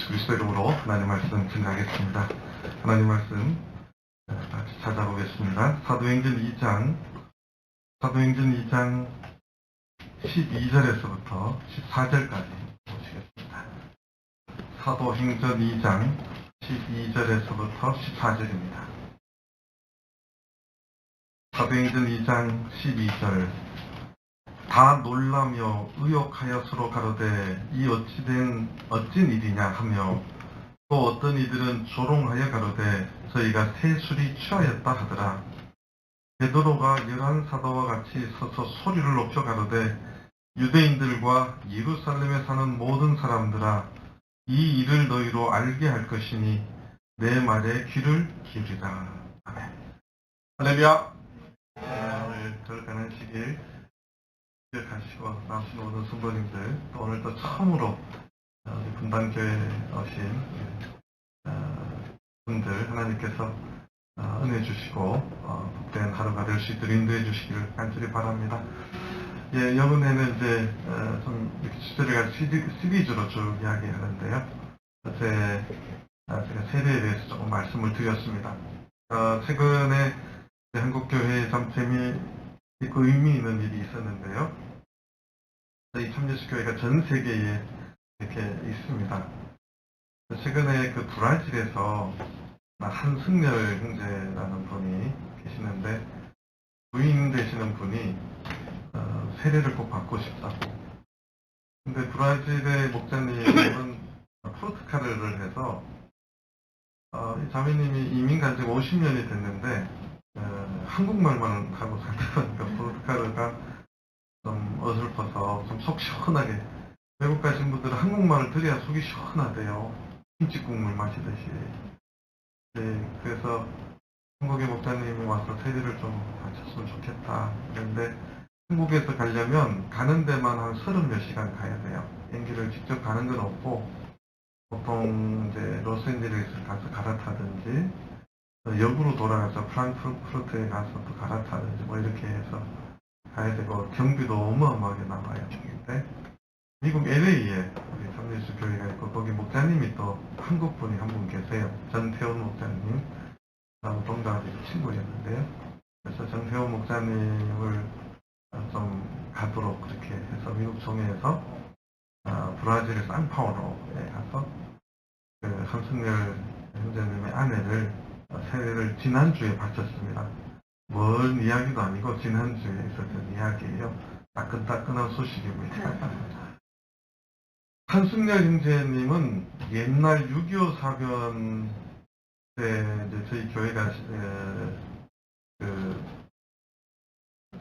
예수 그리스도 이름으로 하나님 말씀 증가하겠습니다. 하나님 말씀 같이 찾아보겠습니다. 사도행전 2장 12절에서부터 14절까지 보시겠습니다. 사도행전 2장 12절에서부터 14절입니다. 사도행전 2장 12절 다 놀라며 의욕하여 서로 가로되 이 어찐 일이냐 하며 또 어떤 이들은 조롱하여 가로되 저희가 새 술이 취하였다 하더라. 베드로가 11사도와 같이 서서 소리를 높여 가로되 유대인들과 예루살렘에 사는 모든 사람들아 이 일을 너희로 알게 할 것이니 내 말에 귀를 기울이라. 아멘. 할렐루야. 오늘 들어가는 시길 기억하시고 나오신 모든 성도님들, 오늘 또 처음으로 우리 분단교회에 오신 분들 하나님께서 은혜 주시고 복된 하루가 될 수 있도록 인도해 주시기를 간절히 바랍니다. 예, 이번에는 이제 좀 이렇게 주제를 가지고 시리즈로 쭉 이야기하는데요. 어제 제가 세례에 대해서 조금 말씀을 드렸습니다. 최근에 한국교회에 참 재미있고 의미 있는 일이 있었는데요. 저희 참예수교회가 전 세계에 이렇게 있습니다. 최근에 그 브라질에서 한승열 형제라는 분이 계시는데 부인 되시는 분이 세례를 꼭 받고 싶다고. 근데 브라질의 목사님은 포르투갈어를 해서 이 자매님이 이민 간 지 50년이 됐는데 한국말만 하고 살다 보니까 포르투갈어가 좀 어설퍼서 좀 속 시원하게, 외국 가신 분들은 한국말을 들어야 속이 시원하대요. 김치국물 마시듯이. 네, 그래서 한국의 목사님이 와서 세례를 좀 가르쳤으면 좋겠다. 그런데 한국에서 가려면 가는 데만 한 30몇 시간 가야 돼요. 비행기를 직접 가는 건 없고 보통 이제 로스앤젤레스를 가서 갈아타든지 역으로 돌아가서 프랑크푸르트에 가서 또 갈아타든지 뭐 이렇게 해서 가야 되고 경비도 어마어마하게 나와요. 근데 미국 LA에 우리 참예수 교회가 있고 거기 목사님이 또 한국분이 한 분 계세요. 전태원 목사님, 나하고 동갑이 친구였는데요. 그래서 전태원 목사님을 좀 가도록 그렇게 해서 미국 총회에서 브라질의 상파울로에 가서 그 한승열 형제님의 아내를 세례를 지난주에 바쳤습니다. 먼 이야기도 아니고 지난주에 있었던 이야기예요. 따끈따끈한 소식입니다. 한승열 형제님은 옛날 6.25 사변 때 이제 저희 교회가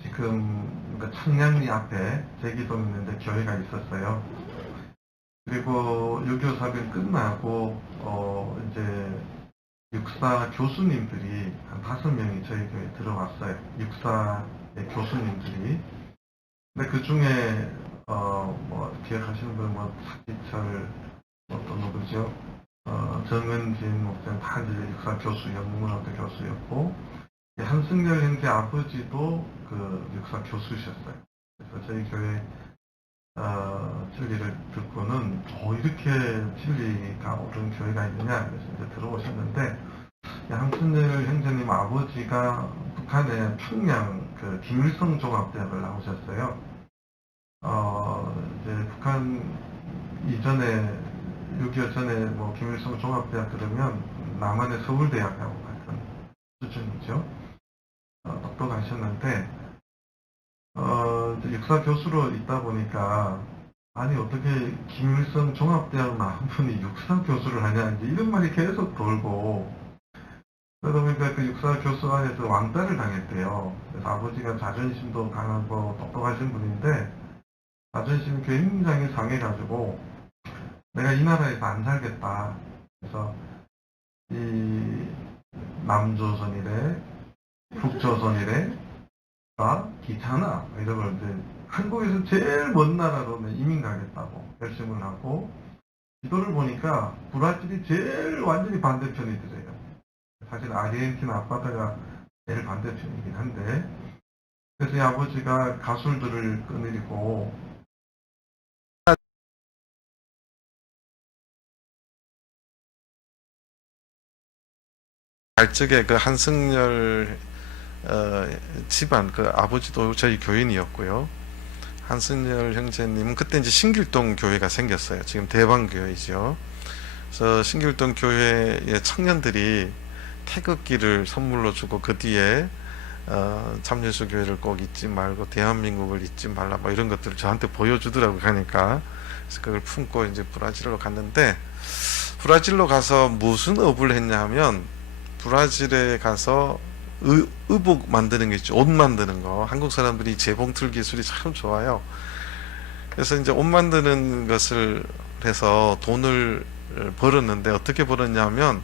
지금 그러니까 청량리 앞에 제기동 있는데 교회가 있었어요. 그리고 6.25 사변 끝나고 이제 육사 교수님들이 한 5명이 저희 교회에 들어왔어요. 육사의 교수님들이. 근데 그 중에 뭐 기억하시는 분 뭐 박기철 또 누구죠? 정은진 목사님 다 이제 육사 교수, 영문학교 교수였고 한승열 형제 아버지도 그 육사 교수셨어요. 그래서 저희 교회 진리를 듣고는 이렇게 진리가 옳은 교회가 있느냐 그래서 이제 들어오셨는데, 한승열 형제님 아버지가 북한의 평양 그 김일성 종합대학을 나오셨어요. 이제 북한 이전에 6.25 전에 뭐 김일성 종합대학 들으면 남한의 서울대학하고 같은 수준이죠. 똑똑하셨는데 육사 교수로 있다 보니까 아니 어떻게 김일성 종합대학 나온 분이 육사 교수를 하냐 이제 이런 말이 계속 돌고, 그러다 보니까 그 육사 교수 안에서 왕따를 당했대요. 그래서 아버지가 자존심도 강하고 똑똑하신 분인데 자존심이 굉장히 상해가지고 내가 이 나라에서 안 살겠다. 그래서 이 남조선이래 북조선이래 귀찮아 이러고 이제 한국에서 제일 먼 나라로 이민 가겠다고 결심을 하고, 지도를 보니까 브라질이 제일 완전히 반대편이더래요. 사실 아르헨티나 앞바다가 제일 반대편이긴 한데, 그래서 이 아버지가 가술들을 끊으리고 발적의 그 한승열 집안 그 아버지도 저희 교인이었고요. 한승열 형제님은 그때 이제 신길동 교회가 생겼어요. 지금 대방교회이죠. 그래서 신길동 교회의 청년들이 태극기를 선물로 주고 그 뒤에 참예수 교회를 꼭 잊지 말고 대한민국을 잊지 말라 뭐 이런 것들을 저한테 보여주더라고 하니까 그래서 그걸 품고 이제 브라질로 갔는데 브라질로 가서 무슨 업을 했냐 하면 브라질에 가서 의복 만드는 게 있죠. 옷 만드는 거. 한국 사람들이 재봉틀 기술이 참 좋아요. 그래서 이제 옷 만드는 것을 해서 돈을 벌었는데 어떻게 벌었냐면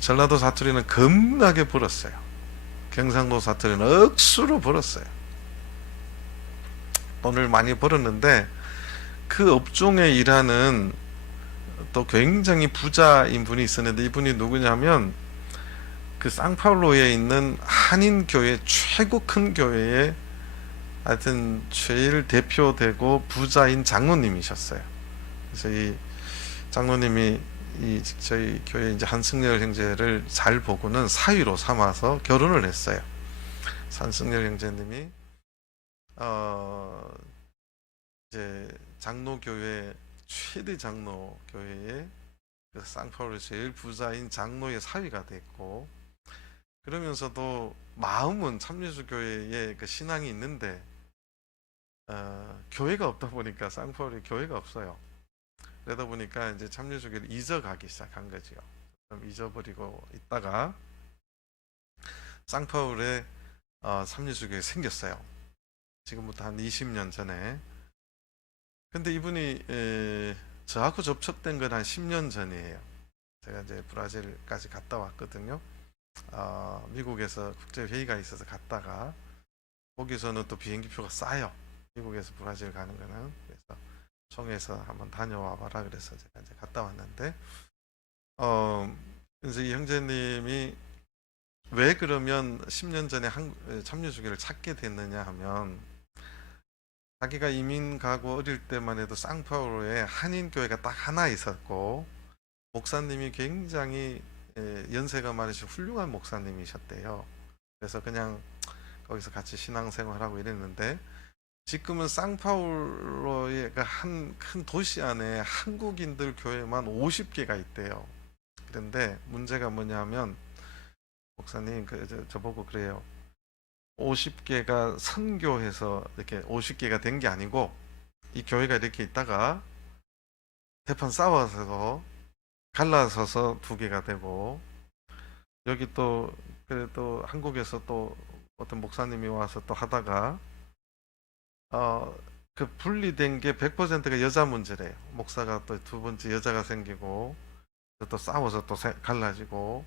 전라도 사투리는 겁나게 벌었어요. 경상도 사투리는 억수로 벌었어요. 돈을 많이 벌었는데 그 업종에 일하는 또 굉장히 부자인 분이 있었는데 이분이 누구냐면 그 상파울로에 있는 한인교회 최고 큰 교회의 하여튼 제일 대표되고 부자인 장로님이셨어요. 그래서 이 장로님이 이 저희 교회 이제 한승열 형제를 잘 보고는 사위로 삼아서 결혼을 했어요. 한승열 형제님이 이제 장로교회 최대 장로교회의 그 상파울의 제일 부자인 장로의 사위가 됐고 그러면서도 마음은 참예수 교회에 그 신앙이 있는데 교회가 없다 보니까 상파울이 교회가 없어요. 그러다 보니까 이제 참여주기를 잊어가기 시작한 거지요. 좀 잊어버리고 있다가 쌍파울에 참여주교회 생겼어요. 지금부터 한 20년 전에. 근데 이분이 저하고 접촉된 건 한 10년 전이에요. 제가 이제 브라질까지 갔다 왔거든요. 미국에서 국제회의가 있어서 갔다가 거기서는 또 비행기표가 싸요. 미국에서 브라질 가는 거는. 그래서 총회에서 한번 다녀와 봐라 그래서 제가 이제 갔다 왔는데 이제 이 형제님이 왜 그러면 10년 전에 참여주기를 찾게 됐느냐 하면 자기가 이민 가고 어릴 때만 해도 상파울로에 한인교회가 딱 하나 있었고 목사님이 굉장히 연세가 많으신 훌륭한 목사님이셨대요. 그래서 그냥 거기서 같이 신앙생활하고 이랬는데 지금은 상파울로의 한 큰 도시 안에 한국인들 교회만 50개가 있대요. 그런데 문제가 뭐냐면 목사님 저보고 그래요. 50개가 선교해서 이렇게 50개가 된 게 아니고 이 교회가 이렇게 있다가 대판 싸워서 갈라서서 2개가 되고 여기 또 그래도 한국에서 또 어떤 목사님이 와서 또 하다가 그 분리된 게 100%가 여자 문제래요. 목사가 또 2번째 여자가 생기고 또 싸워서 또 갈라지고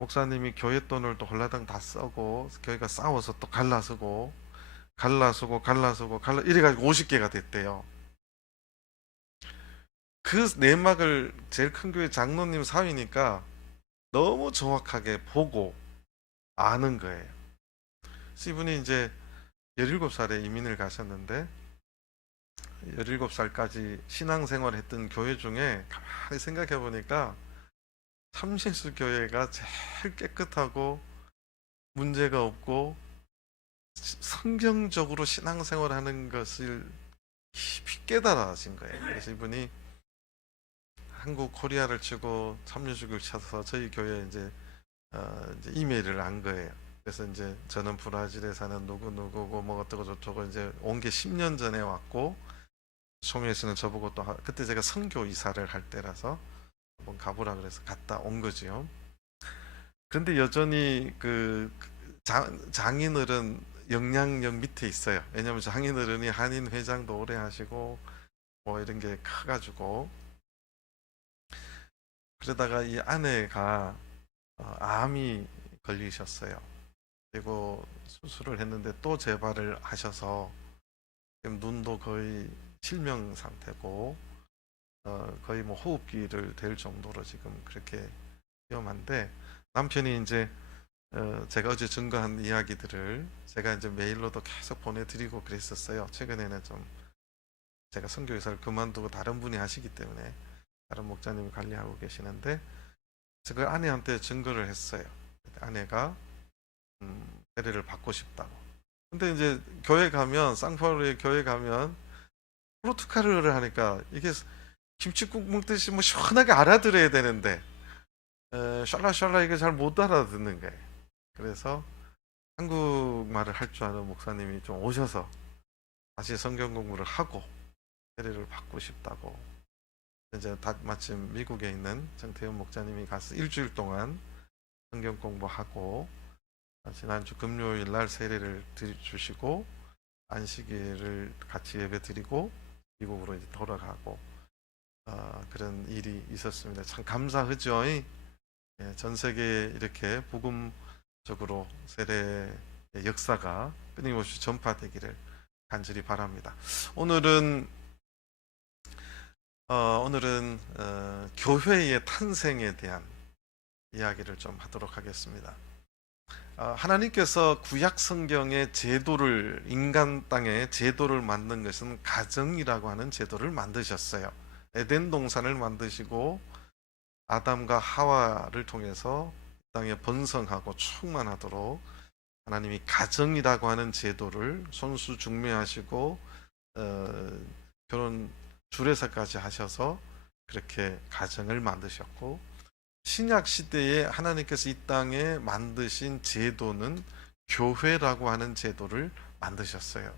목사님이 교회 돈을 또 홀라당 다 쓰고 교회가 싸워서 또 갈라서고 이래가지고 50개가 됐대요. 그 내막을 제일 큰 교회 장로님 사위니까 너무 정확하게 보고 아는 거예요. 그래서 이분이 이제 17살에 이민을 가셨는데 17살까지 신앙생활 했던 교회 중에 가만히 생각해 보니까 참신수 교회가 제일 깨끗하고 문제가 없고 성경적으로 신앙생활 하는 것을 깊이 깨달아진 거예요. 그래서 이분이 한국 코리아를 치고 참여주교를 쳐서 저희 교회에 이제 이메일을 한 거예요. 그래서 이제 저는 브라질에 사는 누구누구고 뭐 어쩌고 저쩌고 이제 온 게 10년 전에 왔고 총회에서는 저보고 또 그때 제가 선교 이사를 할 때라서 한번 가보라 그래서 갔다 온 거지요. 근데 여전히 그 장인어른 영향력 밑에 있어요. 왜냐면 장인어른이 한인 회장도 오래 하시고 뭐 이런 게 커가지고 그러다가 이 아내가 암이 걸리셨어요. 그리고 수술을 했는데 또 재발을 하셔서 지금 눈도 거의 실명 상태고 거의 뭐 호흡기를 댈 정도로 지금 그렇게 위험한데 남편이 이제 제가 어제 증거한 이야기들을 제가 이제 메일로도 계속 보내드리고 그랬었어요. 최근에는 좀 제가 선교회사를 그만두고 다른 분이 하시기 때문에 다른 목자님이 관리하고 계시는데 그래서 그 아내한테 증거를 했어요. 아내가 세례를 받고 싶다고. 근데 이제 교회 가면, 상파울의 교회 가면 포르투갈어를 하니까 이게 김치국 먹듯이 뭐 시원하게 알아들어야 되는데 샬라샬라 이게 잘 못 알아듣는 거예요. 그래서 한국말을 할 줄 아는 목사님이 좀 오셔서 다시 성경 공부를 하고 세례를 받고 싶다고. 이제 마침 미국에 있는 정태현 목사님이 가서 일주일 동안 성경 공부하고 지난주 금요일 날 세례를 주시고 안식일을 같이 예배 드리고 미국으로 이제 돌아가고 그런 일이 있었습니다. 참 감사하죠. 전 세계에 이렇게 복음적으로 세례의 역사가 끊임없이 전파되기를 간절히 바랍니다. 오늘은 교회의 탄생에 대한 이야기를 좀 하도록 하겠습니다. 하나님께서 구약 성경의 제도를, 인간 땅에 제도를 만든 것은 가정이라고 하는 제도를 만드셨어요. 에덴 동산을 만드시고 아담과 하와를 통해서 땅에 번성하고 충만하도록 하나님이 가정이라고 하는 제도를 손수중매하시고 결혼 주례사까지 하셔서 그렇게 가정을 만드셨고, 신약 시대에 하나님께서 이 땅에 만드신 제도는 교회라고 하는 제도를 만드셨어요.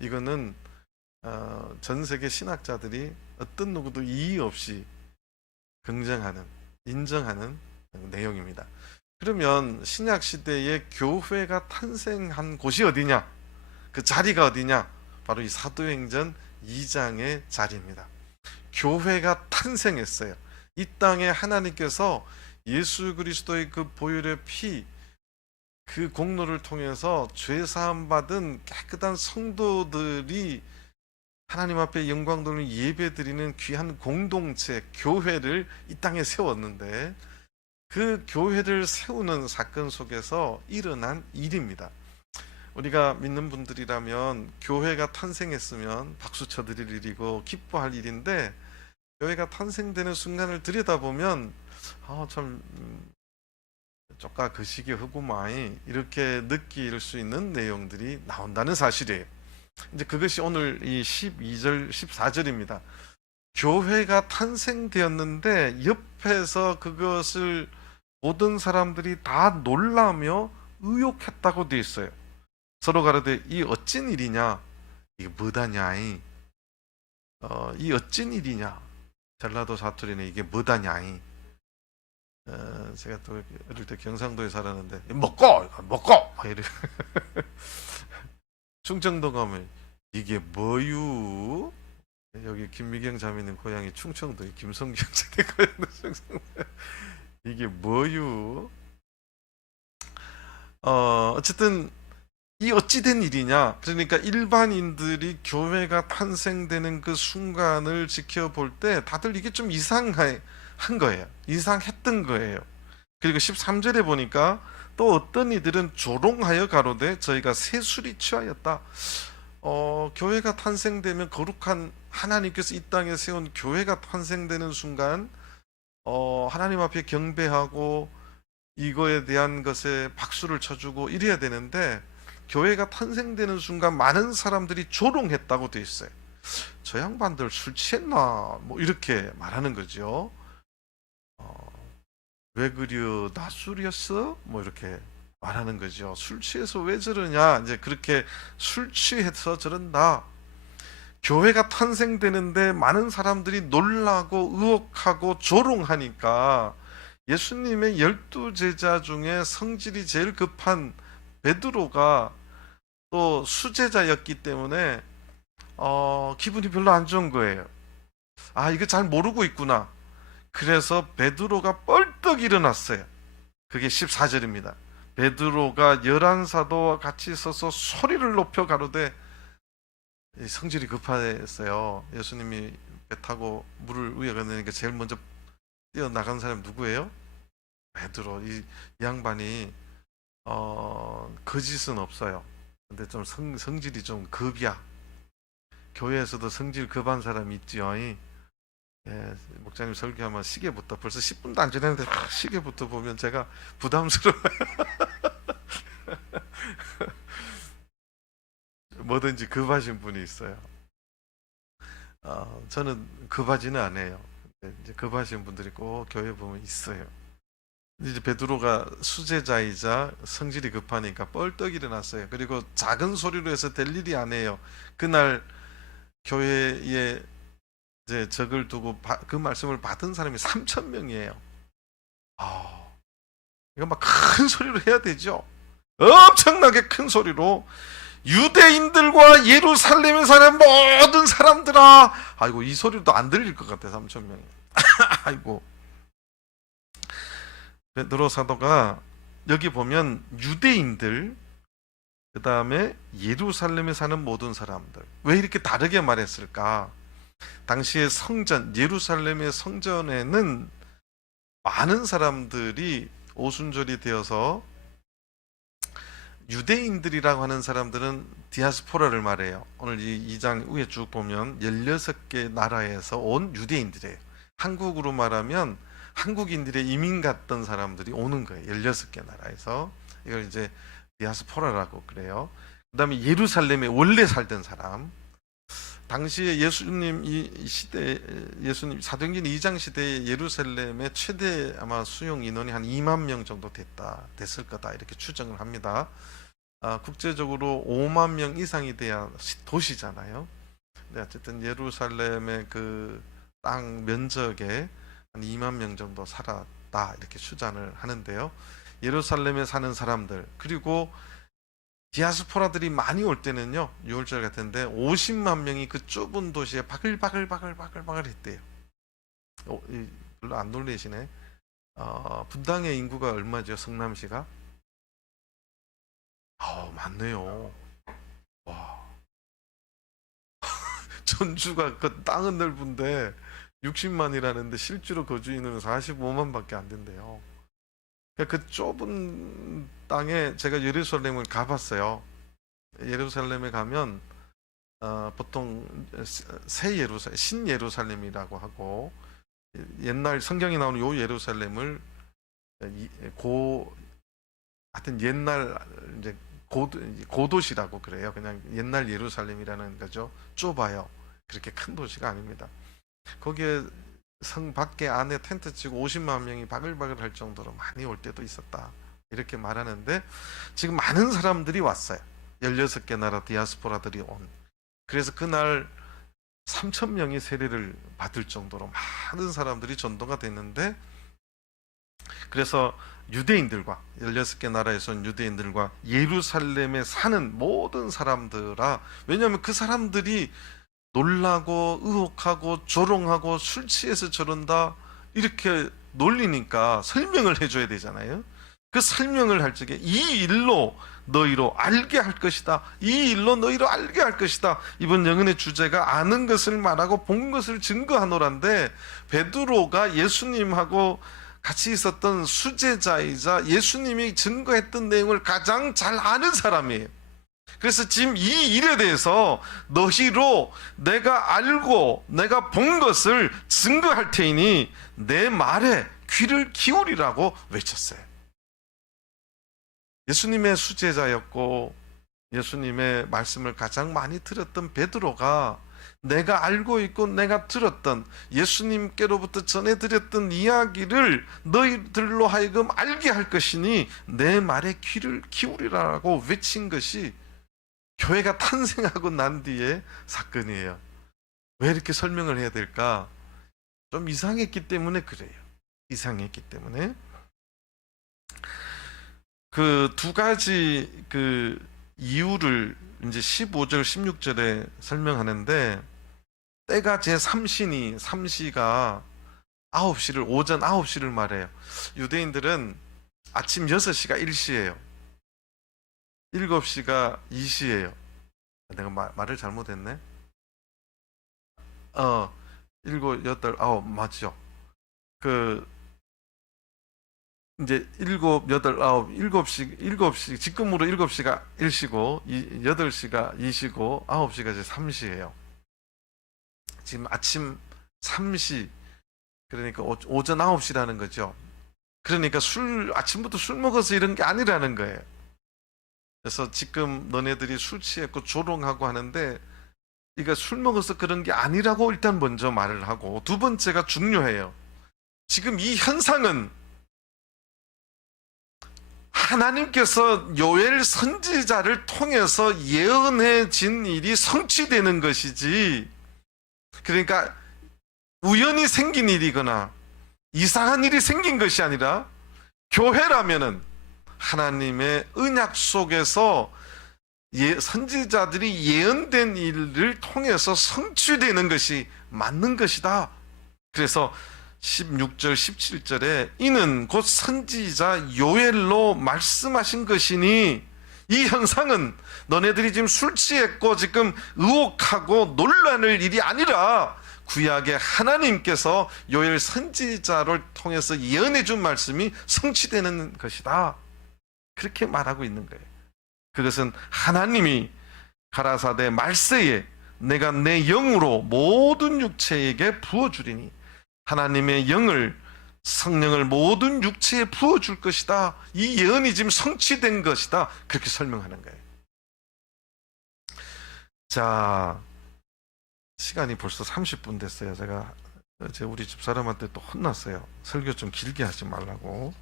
이거는 전 세계 신학자들이 어떤 누구도 이의 없이 긍정하는, 인정하는 내용입니다. 그러면 신약 시대에 교회가 탄생한 곳이 어디냐? 그 자리가 어디냐? 바로 이 사도행전 2장의 자리입니다. 교회가 탄생했어요. 이 땅에 하나님께서 예수 그리스도의 그 보혈의 피, 그 공로를 통해서 죄 사함 받은 깨끗한 성도들이 하나님 앞에 영광 돌리는 예배 드리는 귀한 공동체, 교회를 이 땅에 세웠는데, 그 교회를 세우는 사건 속에서 일어난 일입니다. 우리가 믿는 분들이라면 교회가 탄생했으면 박수 쳐드릴 일이고 기뻐할 일인데, 교회가 탄생되는 순간을 들여다보면 참 쪼까 그 시기 허구마이 이렇게 느낄 수 있는 내용들이 나온다는 사실이에요. 이제 그것이 오늘 이 12절 14절입니다. 교회가 탄생되었는데 옆에서 그것을 모든 사람들이 다 놀라며 의욕했다고 되어 있어요. 서로 가로되 이 어찐 일이냐, 이게 뭐다냐, 이 어찐 일이냐, 전라도 사투리는 이게 뭐다냐. 제가 또 어릴 때 경상도에 살았는데 먹고 이래. 충청도 가면 이게 뭐유? 여기 김미경 자매님 고향이 충청도에 김성경 자매 고향도 충청도. 이게 뭐유? 어쨌든 이 어찌된 일이냐? 그러니까 일반인들이 교회가 탄생되는 그 순간을 지켜볼 때 다들 이게 좀 이상한 거예요. 이상했던 거예요. 그리고 13절에 보니까 또 어떤 이들은 조롱하여 가로되 저희가 새술이 취하였다. 교회가 탄생되면 거룩한 하나님께서 이 땅에 세운 교회가 탄생되는 순간 하나님 앞에 경배하고 이거에 대한 것에 박수를 쳐주고 이래야 되는데, 교회가 탄생되는 순간 많은 사람들이 조롱했다고 되어 있어요. 저 양반들 술 취했나? 뭐 이렇게 말하는 거죠. 왜 그려? 나 술이었어? 뭐 이렇게 말하는 거죠. 술 취해서 왜 저러냐? 이제 그렇게 술 취해서 저런다. 교회가 탄생되는데 많은 사람들이 놀라고 의혹하고 조롱하니까 예수님의 12제자 중에 성질이 제일 급한 베드로가 또 수제자였기 때문에 기분이 별로 안 좋은 거예요. 이거 잘 모르고 있구나. 그래서 베드로가 뻘떡 일어났어요. 그게 14절입니다. 베드로가 11사도와 같이 서서 소리를 높여 가로되, 성질이 급했어요. 예수님이 배 타고 물을 위에 건너니까 제일 먼저 뛰어나간 사람이 누구예요? 베드로. 이 양반이 거짓은 없어요. 근데 좀 성질이 좀 급이야. 교회에서도 성질 급한 사람이 있지요. 예, 목사님 설교하면 시계부터 벌써 10분도 안 지났는데 시계부터 보면 제가 부담스러워요. 뭐든지 급하신 분이 있어요. 저는 급하지는 않아요. 이제 급하신 분들이 꼭 교회 보면 있어요. 이제 베드로가 수제자이자 성질이 급하니까 뻘떡 일어났어요. 그리고 작은 소리로 해서 될 일이 아니에요. 그날 교회에 이제 적을 두고 그 말씀을 받은 사람이 3,000명이에요. 이거 막 큰 소리로 해야 되죠. 엄청나게 큰 소리로 유대인들과 예루살렘에 사는 모든 사람들아. 아이고, 이 소리도 안 들릴 것 같아. 3,000명이. 아이고. 베드로 사도가 여기 보면 유대인들, 그 다음에 예루살렘에 사는 모든 사람들, 왜 이렇게 다르게 말했을까? 당시의 성전, 예루살렘의 성전에는 많은 사람들이 오순절이 되어서 유대인들이라고 하는 사람들은 디아스포라를 말해요. 오늘 이 2장 위에 쭉 보면 16개 나라에서 온 유대인들이에요. 한국으로 말하면 한국인들의 이민 갔던 사람들이 오는 거예요. 16개 나라에서. 이걸 이제 디아스포라라고 그래요. 그 다음에 예루살렘에 원래 살던 사람. 당시에 예수님 이 시대, 예수님 사도행전 2장 시대에 예루살렘의 최대 아마 수용 인원이 한 2만 명 정도 됐을 거다. 이렇게 추정을 합니다. 국제적으로 5만 명 이상이 돼야 도시잖아요. 근데 어쨌든 예루살렘의 그 땅 면적에 한 2만 명 정도 살았다. 이렇게 추정을 하는데요. 예루살렘에 사는 사람들, 그리고 디아스포라들이 많이 올 때는요, 6월절 같은데 50만 명이 그 좁은 도시에 바글바글 했대요. 별로 안 놀라시네. 분당의 인구가 얼마죠? 성남시가? 많네요. 와. 전주가 그 땅은 넓은데 60만이라는데 실제로 거주 인구는 45만밖에 안 된대요. 그 좁은 땅에 제가 예루살렘을 가봤어요. 예루살렘에 가면 보통 새 예루살렘, 신 예루살렘이라고 하고, 옛날 성경에 나오는 요 예루살렘을 하여튼 옛날 이제 고도시라고 그래요. 그냥 옛날 예루살렘이라는 거죠. 좁아요. 그렇게 큰 도시가 아닙니다. 거기에 성 밖에 안에 텐트 치고 50만 명이 바글바글 할 정도로 많이 올 때도 있었다. 이렇게 말하는데 지금 많은 사람들이 왔어요. 16개 나라 디아스포라들이 온. 그래서 그날 3,000명이 세례를 받을 정도로 많은 사람들이 전도가 됐는데, 그래서 유대인들과 16개 나라에서 온 유대인들과 예루살렘에 사는 모든 사람들아, 왜냐하면 그 사람들이 놀라고 의혹하고 조롱하고 술 취해서 저런다 이렇게 놀리니까 설명을 해줘야 되잖아요. 그 설명을 할 적에 이 일로 너희로 알게 할 것이다. 이 일로 너희로 알게 할 것이다. 이번 영혼의 주제가 아는 것을 말하고 본 것을 증거하노란데, 베드로가 예수님하고 같이 있었던 수제자이자 예수님이 증거했던 내용을 가장 잘 아는 사람이에요. 그래서 지금 이 일에 대해서 너희로 내가 알고 내가 본 것을 증거할 테이니 내 말에 귀를 기울이라고 외쳤어요. 예수님의 수제자였고 예수님의 말씀을 가장 많이 들었던 베드로가 내가 알고 있고 내가 들었던 예수님께로부터 전해드렸던 이야기를 너희들로 하여금 알게 할 것이니 내 말에 귀를 기울이라고 외친 것이 교회가 탄생하고 난 뒤에 사건이에요. 왜 이렇게 설명을 해야 될까? 좀 이상했기 때문에 그래요. 이상했기 때문에. 그 두 가지 그 이유를 이제 15절, 16절에 설명하는데, 때가 제3시니, 3시가 9시를, 오전 9시를 말해요. 유대인들은 아침 6시가 1시예요. 7시가 2시예요. 내가 말을 잘못했네. 7, 8, 9 맞죠? 그 이제 7, 8, 9, 7시 지금으로 7시가 1시고 8시가 2시고 9시가 이제 3시예요. 지금 아침 3시 그러니까 오전 9시라는 거죠. 그러니까 아침부터 술 먹어서 이런 게 아니라는 거예요. 그래서 지금 너네들이 술 취했고 조롱하고 하는데 이거 술 먹어서 그런 게 아니라고 일단 먼저 말을 하고, 두 번째가 중요해요. 지금 이 현상은 하나님께서 요엘 선지자를 통해서 예언해진 일이 성취되는 것이지, 그러니까 우연히 생긴 일이거나 이상한 일이 생긴 것이 아니라, 교회라면은 하나님의 언약 속에서 선지자들이 예언된 일을 통해서 성취되는 것이 맞는 것이다. 그래서 16절 17절에 이는 곧 선지자 요엘로 말씀하신 것이니, 이 현상은 너네들이 지금 술 취했고 지금 의혹하고 논란을 일이 아니라 구약의 하나님께서 요엘 선지자를 통해서 예언해 준 말씀이 성취되는 것이다. 그렇게 말하고 있는 거예요. 그것은 하나님이 가라사대 말세에 내가 내 영으로 모든 육체에게 부어주리니, 하나님의 성령을 모든 육체에 부어줄 것이다. 이 예언이 지금 성취된 것이다. 그렇게 설명하는 거예요. 자, 시간이 벌써 30분 됐어요. 제가 어제 우리 집사람한테 또 혼났어요. 설교 좀 길게 하지 말라고.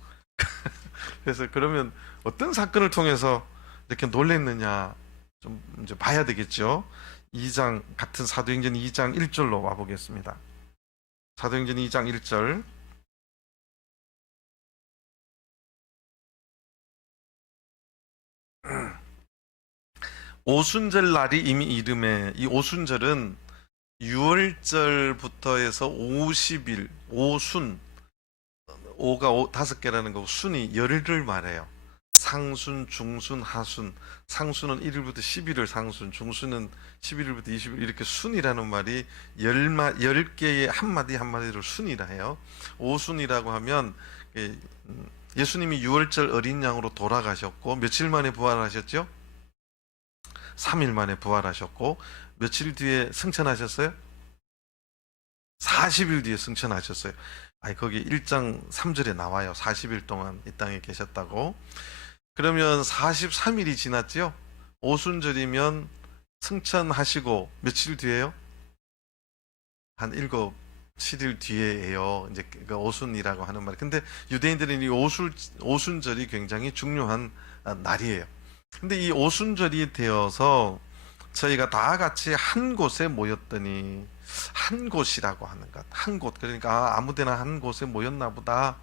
그래서 그러면 어떤 사건을 통해서 이렇게 놀랬느냐 좀 이제 봐야 되겠죠. 2장, 같은 사도행전 2장 1절로 와보겠습니다. 사도행전 2장 1절. 오순절 날이 이미 이름에, 이 오순절은 6월절부터 해서 50일, 오순, 오가 5개라는 거고 순이 열흘을 말해요. 상순, 중순, 하순. 상순은 1일부터 10일을 상순, 중순은 11일부터 20일, 이렇게 순이라는 말이 10개의 한마디 한마디를 순이라 해요. 오순이라고 하면 예수님이 6월절 어린 양으로 돌아가셨고 며칠 만에 부활하셨죠? 3일 만에 부활하셨고 며칠 뒤에 승천하셨어요? 40일 뒤에 승천하셨어요. 거기 1장 3절에 나와요. 40일 동안 이 땅에 계셨다고. 그러면 43일이 지났죠? 오순절이면 승천하시고 며칠 뒤에요? 한 7, 7일 뒤에예요. 이제 그 오순이라고 하는 말. 근데 유대인들은 이 오순절이 굉장히 중요한 날이에요. 근데 이 오순절이 되어서 저희가 다 같이 한 곳에 모였더니, 한 곳이라고 하는 것, 한 곳, 그러니까 아무데나 한 곳에 모였나 보다.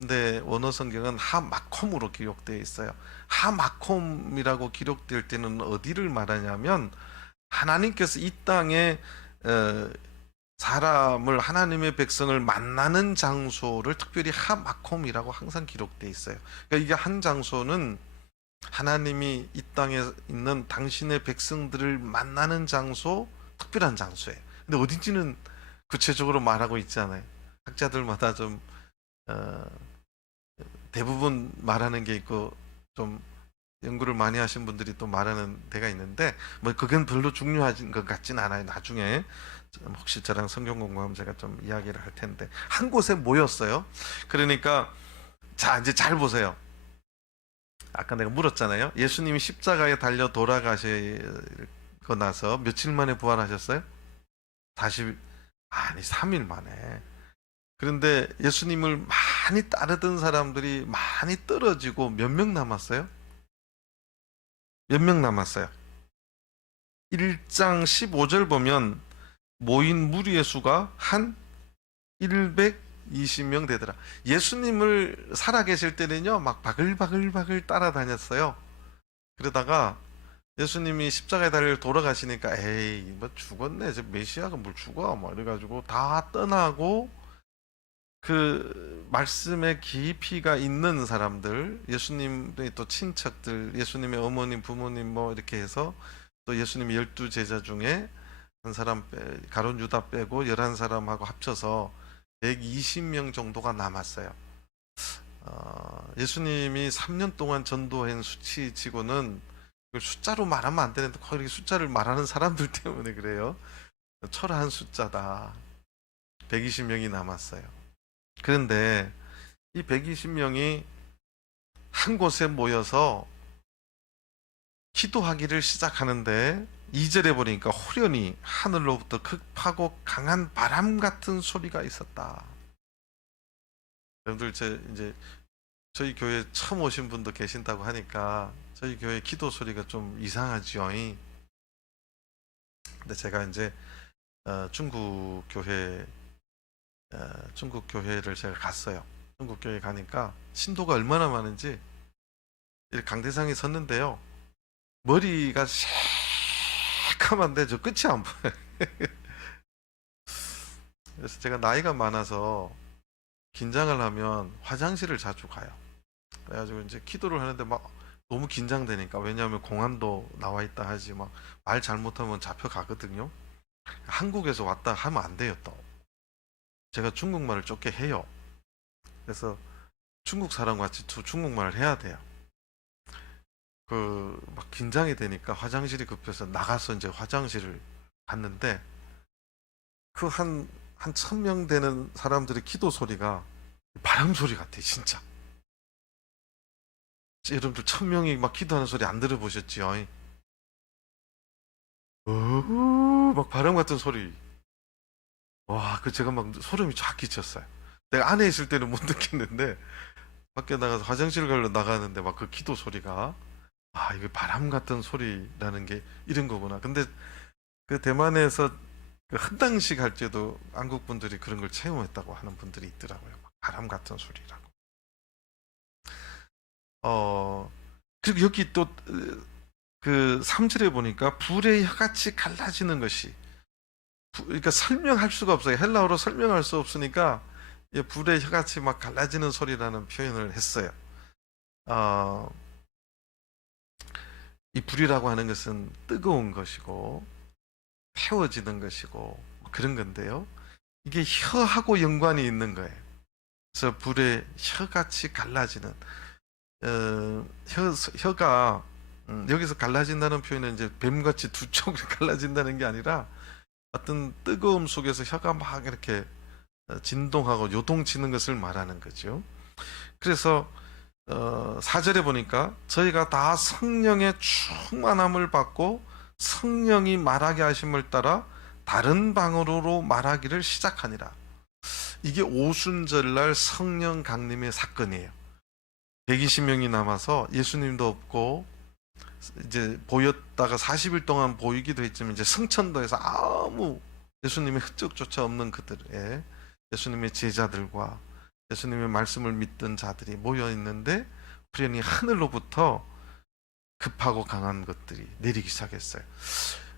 근데 원어 성경은 하마콤으로 기록되어 있어요. 하마콤이라고 기록될 때는 어디를 말하냐면, 하나님께서 이 땅에 사람을, 하나님의 백성을 만나는 장소를 특별히 하마콤이라고 항상 기록되어 있어요. 그러니까 이게 한 장소는 하나님이 이 땅에 있는 당신의 백성들을 만나는 장소, 특별한 장소예요. 근데 어딘지는 구체적으로 말하고 있지 않아요. 학자들마다 좀 대부분 말하는 게 있고, 좀 연구를 많이 하신 분들이 또 말하는 데가 있는데, 뭐 그건 별로 중요한 것 같진 않아요. 나중에 혹시 저랑 성경 공부하면 제가 좀 이야기를 할 텐데, 한 곳에 모였어요. 그러니까 자, 이제 잘 보세요. 아까 내가 물었잖아요. 예수님이 십자가에 달려 돌아가시고 나서 며칠 만에 부활하셨어요? 3일 만에. 그런데 예수님을 많이 따르던 사람들이 많이 떨어지고 몇 명 남았어요? 몇 명 남았어요? 1장 15절 보면 모인 무리의 수가 한 120명 되더라. 예수님을 살아계실 때는요, 막 바글바글 따라다녔어요. 그러다가 예수님이 십자가에 달려 돌아가시니까, 에이, 뭐 죽었네. 저 메시아가 뭘 죽어. 뭐 이래가지고 다 떠나고, 그 말씀에 깊이가 있는 사람들, 예수님의 또 친척들, 예수님의 어머님, 부모님 뭐 이렇게 해서, 또 예수님의 12제자 중에 한 사람 가룟 유다 빼고 11사람하고 합쳐서 120명 정도가 남았어요. 예수님이 3년 동안 전도한 수치치고는 숫자로 말하면 안 되는데 거의 숫자를 말하는 사람들 때문에 그래요. 초라한 숫자다. 120명이 남았어요. 그런데 이 120명이 한 곳에 모여서 기도하기를 시작하는데 2절에 보니까 호련히 하늘로부터 급하고 강한 바람 같은 소리가 있었다. 여러분들 이제 저희 교회 처음 오신 분도 계신다고 하니까 저희 교회 기도 소리가 좀 이상하죠. 근데 제가 이제 중국 교회를 제가 갔어요. 중국 교회 가니까 신도가 얼마나 많은지 이렇게 강대상에 섰는데요. 머리가 새까만데 저 끝이 안 보여요. 그래서 제가 나이가 많아서 긴장을 하면 화장실을 자주 가요. 그래가지고 이제 기도를 하는데 막 너무 긴장되니까, 왜냐하면 공안도 나와 있다 하지 막 말 잘못하면 잡혀가거든요. 한국에서 왔다 하면 안 돼요. 또 제가 중국말을 좋게 해요. 그래서 중국 사람과 같이 중국말을 해야 돼요. 막 긴장이 되니까 화장실이 급해서 나가서 이제 화장실을 갔는데 그 한 1000명 되는 사람들의 기도 소리가 바람 소리 같아, 진짜. 여러분들 1000명이 막 기도하는 소리 안 들어보셨지요? 막 바람 같은 소리. 와, 제가 막 소름이 쫙 끼쳤어요. 내가 안에 있을 때는 못 느꼈는데 밖에 나가서 화장실 가려 나가는데 막 그 기도 소리가, 이게 바람 같은 소리라는 게 이런 거구나. 근데 그 대만에서 그 헌당식 할 때도 한국 분들이 그런 걸 체험했다고 하는 분들이 있더라고요. 막 바람 같은 소리라고. 그리고 여기 또 그 3절에 보니까 불의 혀같이 갈라지는 것이, 그러니까 설명할 수가 없어요. 헬라어로 설명할 수 없으니까 불의 혀같이 막 갈라지는 소리라는 표현을 했어요. 이 불이라고 하는 것은 뜨거운 것이고 태워지는 것이고 그런 건데요. 이게 혀하고 연관이 있는 거예요. 그래서 불의 혀같이 갈라지는, 혀가 여기서 갈라진다는 표현은 이제 뱀같이 두 쪽으로 갈라진다는 게 아니라 어떤 뜨거움 속에서 혀가 막 이렇게 진동하고 요동치는 것을 말하는 거죠. 그래서 4절에 보니까 저희가 다 성령의 충만함을 받고 성령이 말하게 하심을 따라 다른 방언으로 말하기를 시작하니라. 이게 오순절날 성령 강림의 사건이에요. 120명이 남아서 예수님도 없고 이제 보였다가 40일 동안 보이기도 했지만 이제 성천도에서 아무 예수님의 흔적조차 없는 그들의 예수님의 제자들과 예수님의 말씀을 믿던 자들이 모여 있는데 불현이 하늘로부터 급하고 강한 것들이 내리기 시작했어요.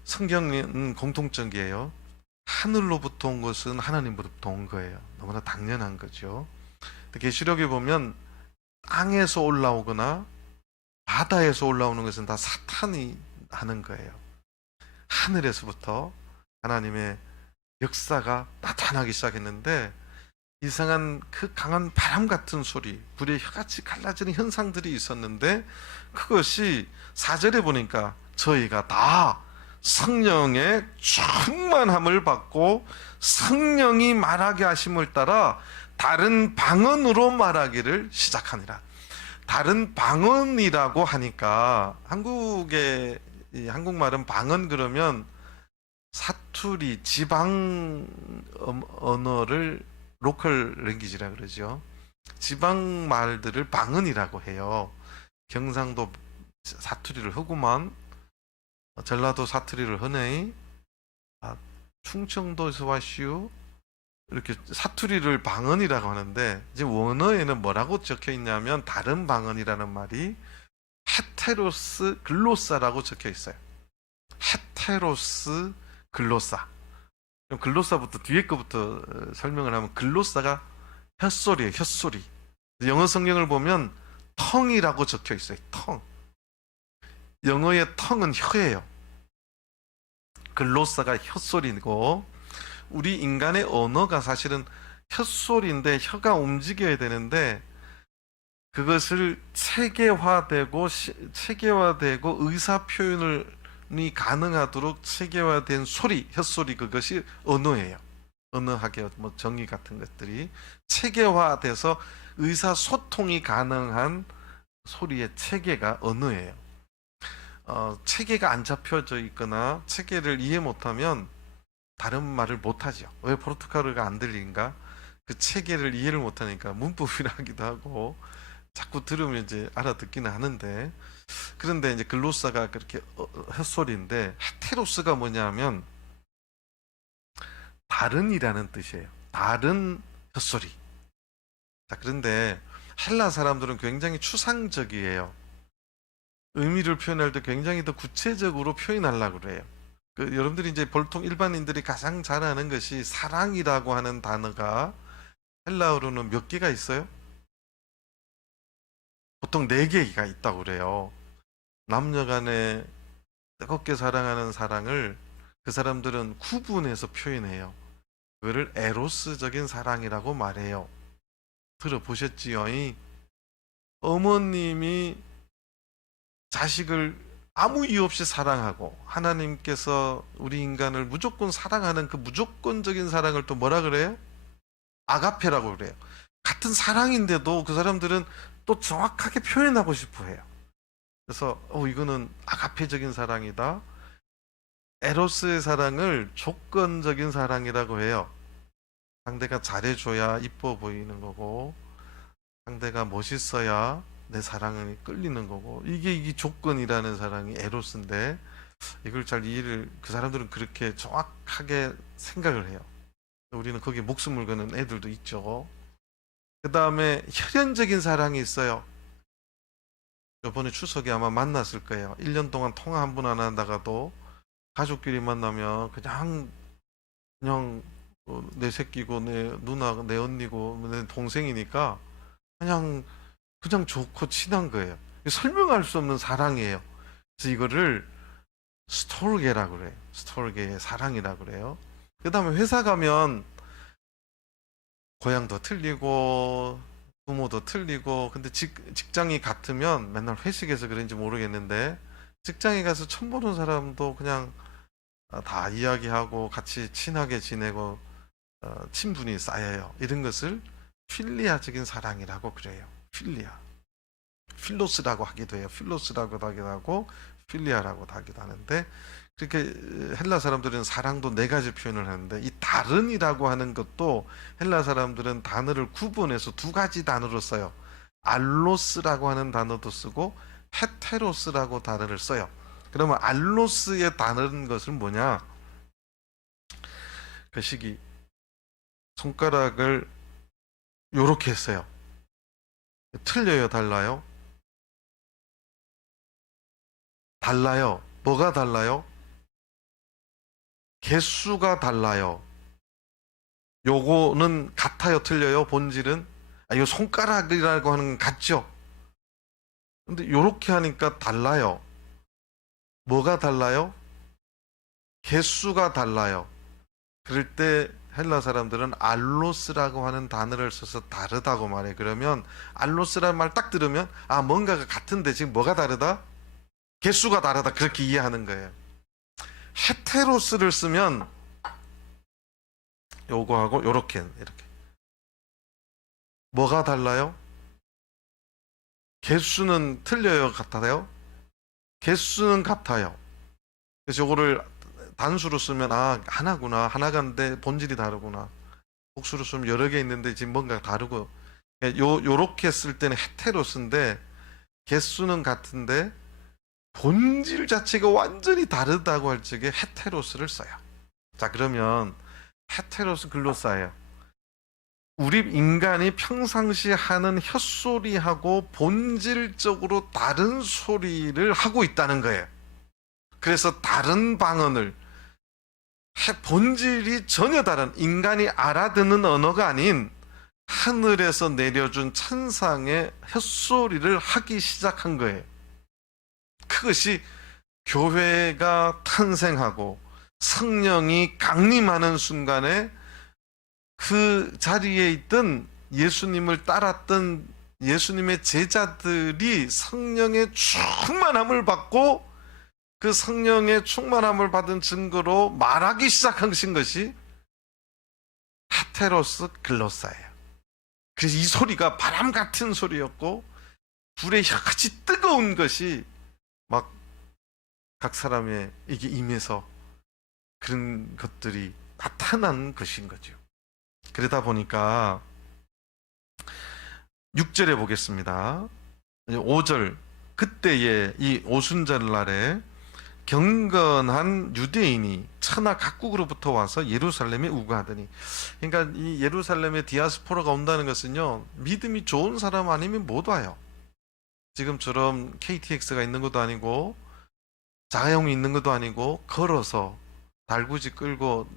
성경은 공통적이에요. 하늘로부터 온 것은 하나님으로부터 온 거예요. 너무나 당연한 거죠. 계시록에 보면 땅에서 올라오거나 바다에서 올라오는 것은 다 사탄이 하는 거예요. 하늘에서부터 하나님의 역사가 나타나기 시작했는데 이상한 그 강한 바람 같은 소리, 불의 혀같이 갈라지는 현상들이 있었는데 그것이 4절에 보니까 저희가 다 성령의 충만함을 받고 성령이 말하게 하심을 따라 다른 방언으로 말하기를 시작하니라. 다른 방언이라고 하니까 한국말은 방언 그러면 사투리, 지방 언어를 로컬 랭귀지라 그러죠. 지방 말들을 방언이라고 해요. 경상도 사투리를 하구만, 전라도 사투리를 하네, 충청도에서 왔슈, 이렇게 사투리를 방언이라고 하는데 이제 원어에는 뭐라고 적혀 있냐면 다른 방언이라는 말이 헤테로스 글로사라고 적혀 있어요. 헤테로스 글로사. 그럼 글로사부터 뒤에 거부터 설명을 하면 글로사가 혓소리예요. 혓소리. 영어 성경을 보면 텅이라고 적혀 있어요. 텅. 영어의 텅은 혀예요. 글로사가 혓소리고 우리 인간의 언어가 사실은 혓소리인데 혀가 움직여야 되는데 그것을 체계화되고 의사 표현이 가능하도록 체계화된 소리, 혓소리, 그것이 언어예요. 언어학의 뭐 정의 같은 것들이 체계화돼서 의사소통이 가능한 소리의 체계가 언어예요. 체계가 안 잡혀져 있거나 체계를 이해 못하면 다른 말을 못하죠. 왜 포르투갈어가 안 들린가? 그 체계를 이해를 못하니까 문법이라 하기도 하고 자꾸 들으면 이제 알아듣기는 하는데, 그런데 이제 글로사가 그렇게 헛소리인데, 헤테로스가 뭐냐면 다른이라는 뜻이에요. 다른 헛소리. 자, 그런데 헬라 사람들은 굉장히 추상적이에요. 의미를 표현할 때 굉장히 더 구체적으로 표현하려고 그래요. 여러분들이 이제 보통 일반인들이 가장 잘 아는 것이 사랑이라고 하는 단어가 헬라어로는 몇 개가 있어요? 보통 4개가 있다고 그래요. 남녀 간에 뜨겁게 사랑하는 사랑을 그 사람들은 구분해서 표현해요. 그거를 에로스적인 사랑이라고 말해요. 들어보셨지요? 어머님이 자식을 아무 이유 없이 사랑하고 하나님께서 우리 인간을 무조건 사랑하는 그 무조건적인 사랑을 또 뭐라 그래요? 아가페라고 그래요. 같은 사랑인데도 그 사람들은 또 정확하게 표현하고 싶어 해요. 그래서 이거는 아가페적인 사랑이다. 에로스의 사랑을 조건적인 사랑이라고 해요. 상대가 잘해줘야 이뻐 보이는 거고, 상대가 멋있어야 내 사랑이 끌리는 거고, 이게 조건이라는 사랑이 에로스인데, 이걸 잘 이해를, 그 사람들은 그렇게 정확하게 생각을 해요. 우리는 거기에 목숨을 거는 애들도 있죠. 그 다음에 혈연적인 사랑이 있어요. 이번에 추석에 아마 만났을 거예요. 1년 동안 통화 한 번 안 한다가도 가족끼리 만나면 그냥 내 새끼고 내 누나 내 언니고 내 동생이니까 그냥 좋고 친한 거예요. 설명할 수 없는 사랑이에요. 그래서 이거를 스톨게라고 그래요. 스톨게의 사랑이라고 그래요. 그 다음에 회사 가면 고향도 틀리고 부모도 틀리고, 근데 직장이 같으면 맨날 회식해서 그런지 모르겠는데 직장에 가서 처음 보는 사람도 그냥 다 이야기하고 같이 친하게 지내고 친분이 쌓여요. 이런 것을 필리아적인 사랑이라고 그래요. 필리아. 필로스라고 하기도 해요. 필로스라고도 하기도 하고 필리아라고도 하기도 하는데, 그렇게 헬라 사람들은 사랑도 4가지 표현을 하는데, 이 다른이라고 하는 것도 헬라 사람들은 단어를 구분해서 2가지 단어로 써요. 알로스라고 하는 단어도 쓰고 헤테로스라고 단어를 써요. 그러면 알로스의 다른 것은 뭐냐? 그 시기 손가락을 요렇게 했어요. 틀려요, 달라요? 달라요. 뭐가 달라요? 개수가 달라요. 요거는 같아요, 틀려요? 본질은? 요 손가락이라고 하는 건 같죠? 근데 요렇게 하니까 달라요. 뭐가 달라요? 개수가 달라요. 그럴 때 헬라 사람들은 알로스라고 하는 단어를 써서 다르다고 말해. 그러면 알로스라는 말 딱 들으면 뭔가가 같은데 지금 뭐가 다르다? 개수가 다르다. 그렇게 이해하는 거예요. 헤테로스를 쓰면 요거하고 요렇게 이렇게. 뭐가 달라요? 개수는 틀려요, 같아요? 개수는 같아요. 그래서 요거를 단수로 쓰면 하나구나. 하나가인데 본질이 다르구나. 복수로 쓰면 여러 개 있는데 지금 뭔가 다르고. 요렇게 쓸 때는 헤테로스인데 개수는 같은데 본질 자체가 완전히 다르다고 할 적에 헤테로스를 써요. 자, 그러면 헤테로스 글로사예요. 우리 인간이 평상시 하는 헛소리하고 본질적으로 다른 소리를 하고 있다는 거예요. 그래서 다른 방언을, 본질이 전혀 다른, 인간이 알아듣는 언어가 아닌 하늘에서 내려준 천상의 헛소리를 하기 시작한 거예요. 그것이 교회가 탄생하고 성령이 강림하는 순간에 그 자리에 있던 예수님을 따랐던 예수님의 제자들이 성령의 충만함을 받고 그 성령의 충만함을 받은 증거로 말하기 시작한 것이 헤테로스 글로사예요. 그래서 이 소리가 바람 같은 소리였고 불에 혀같이 뜨거운 것이 막 각 사람의 이게 임해서 그런 것들이 나타난 것인 거죠. 그러다 보니까 6절에 보겠습니다. 5절, 그때에 이 오순절날에 경건한 유대인이 천하 각국으로부터 와서 예루살렘에 우거하더니, 그러니까 이 예루살렘에 디아스포라가 온다는 것은요, 믿음이 좋은 사람 아니면 못 와요. 지금처럼 KTX가 있는 것도 아니고 자가용이 있는 것도 아니고 걸어서 달구지 끌고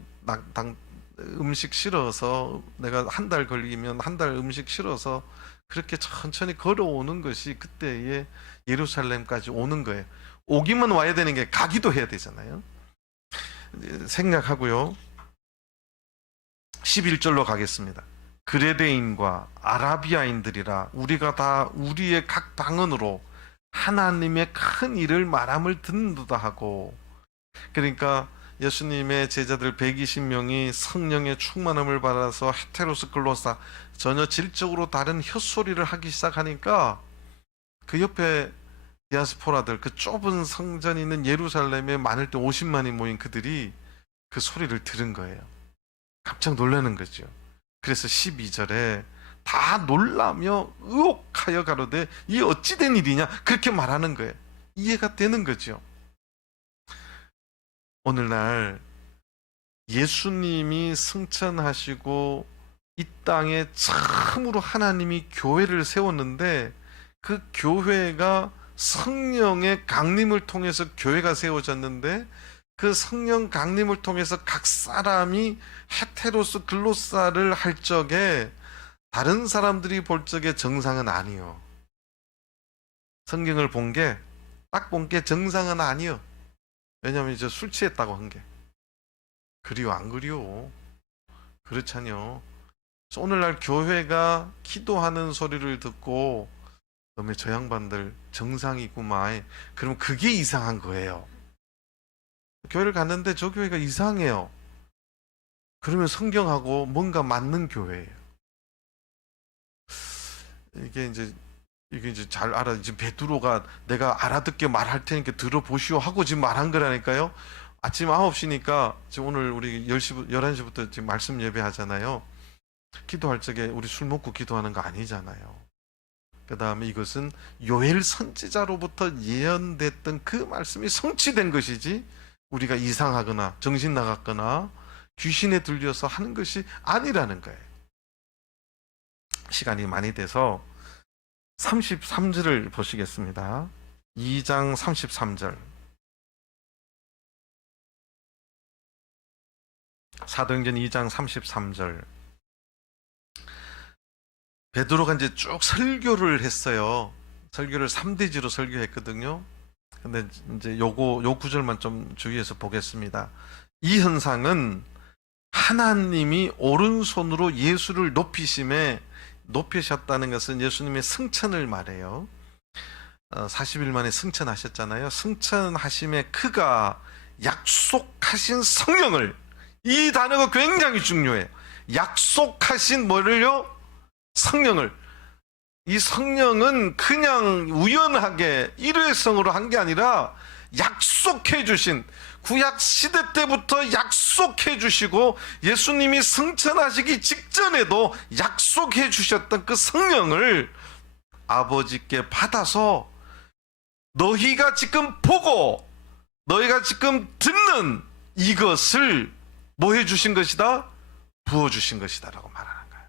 음식 실어서 내가 한 달 걸리면 한 달 음식 실어서 그렇게 천천히 걸어오는 것이 그때의 예루살렘까지 오는 거예요. 오기만 와야 되는 게 가기도 해야 되잖아요. 생략하고요. 11절로 가겠습니다. 그레데인과 아라비아인들이라 우리가 다 우리의 각 방언으로 하나님의 큰 일을 말함을 듣는다 하고, 그러니까 예수님의 제자들 120명이 성령의 충만함을 받아서 헤테로스 글로사, 전혀 질적으로 다른 혓소리를 하기 시작하니까 그 옆에 디아스포라들, 그 좁은 성전이 있는 예루살렘에 많을 때 50만이 모인 그들이 그 소리를 들은 거예요. 깜짝 놀라는 거죠. 그래서 12절에 다 놀라며 의혹하여 가로되 이 어찌 된 일이냐, 그렇게 말하는 거예요. 이해가 되는 거죠. 오늘날 예수님이 승천하시고 이 땅에 처음으로 하나님이 교회를 세웠는데, 그 교회가 성령의 강림을 통해서 교회가 세워졌는데, 그 성령 강림을 통해서 각 사람이 헤테로스 글로사를 할 적에 다른 사람들이 볼 적에 정상은 아니요. 성경을 본 게 딱 본 게 정상은 아니요. 왜냐하면 이제 술 취했다고 한 게. 그리요 안 그리요? 그렇잖요. 오늘날 교회가 기도하는 소리를 듣고 너네 저 양반들 정상이구만, 그럼 그게 이상한 거예요. 교회를 갔는데 저 교회가 이상해요. 그러면 성경하고 뭔가 맞는 교회예요. 이게 이제 잘 알아. 지금 베드로가 내가 알아듣게 말할 테니까 들어보시오 하고 지금 말한 거라니까요. 아침 9시니까 지금 오늘 우리 10시, 11시부터 지금 말씀 예배 하잖아요. 기도할 적에 우리 술 먹고 기도하는 거 아니잖아요. 그 다음에 이것은 요엘 선지자로부터 예언됐던 그 말씀이 성취된 것이지, 우리가 이상하거나 정신 나갔거나 귀신에 들려서 하는 것이 아니라는 거예요. 시간이 많이 돼서 33절을 보시겠습니다. 2장 33절. 사도행전 2장 33절. 베드로가 이제 쭉 설교를 했어요. 설교를 3대지로 설교했거든요. 근데 이제 요 구절만 좀 주의해서 보겠습니다. 이 현상은 하나님이 오른손으로 예수를 높이셨다는 것은 예수님의 승천을 말해요. 40일 만에 승천하셨잖아요. 승천하심에 그가 약속하신 성령을, 이 단어가 굉장히 중요해요. 약속하신 뭐를요? 성령을. 이 성령은 그냥 우연하게 일회성으로 한 게 아니라 약속해 주신, 구약 시대 때부터 약속해 주시고 예수님이 승천하시기 직전에도 약속해 주셨던 그 성령을 아버지께 받아서 너희가 지금 보고 너희가 지금 듣는 이것을 뭐 해주신 것이다? 부어주신 것이다 라고 말하는 거예요.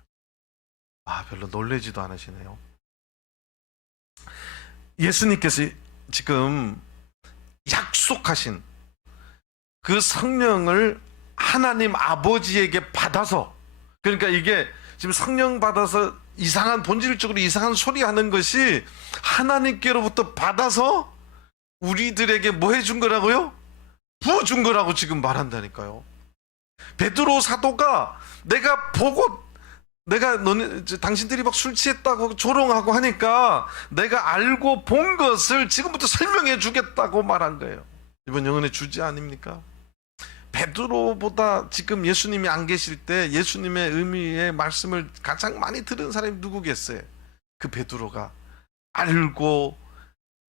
별로 놀라지도 않으시네요. 예수님께서 지금 약속하신 그 성령을 하나님 아버지에게 받아서, 그러니까 이게 지금 성령 받아서 이상한, 본질적으로 이상한 소리 하는 것이 하나님께로부터 받아서 우리들에게 뭐 해준 거라고요? 부어준 거라고 지금 말한다니까요. 베드로 사도가 내가 보고, 당신들이 막 술 취했다고 조롱하고 하니까 내가 알고 본 것을 지금부터 설명해 주겠다고 말한 거예요. 이번 영혼의 주제 아닙니까? 베드로보다 지금 예수님이 안 계실 때 예수님의 의미의 말씀을 가장 많이 들은 사람이 누구겠어요? 그 베드로가 알고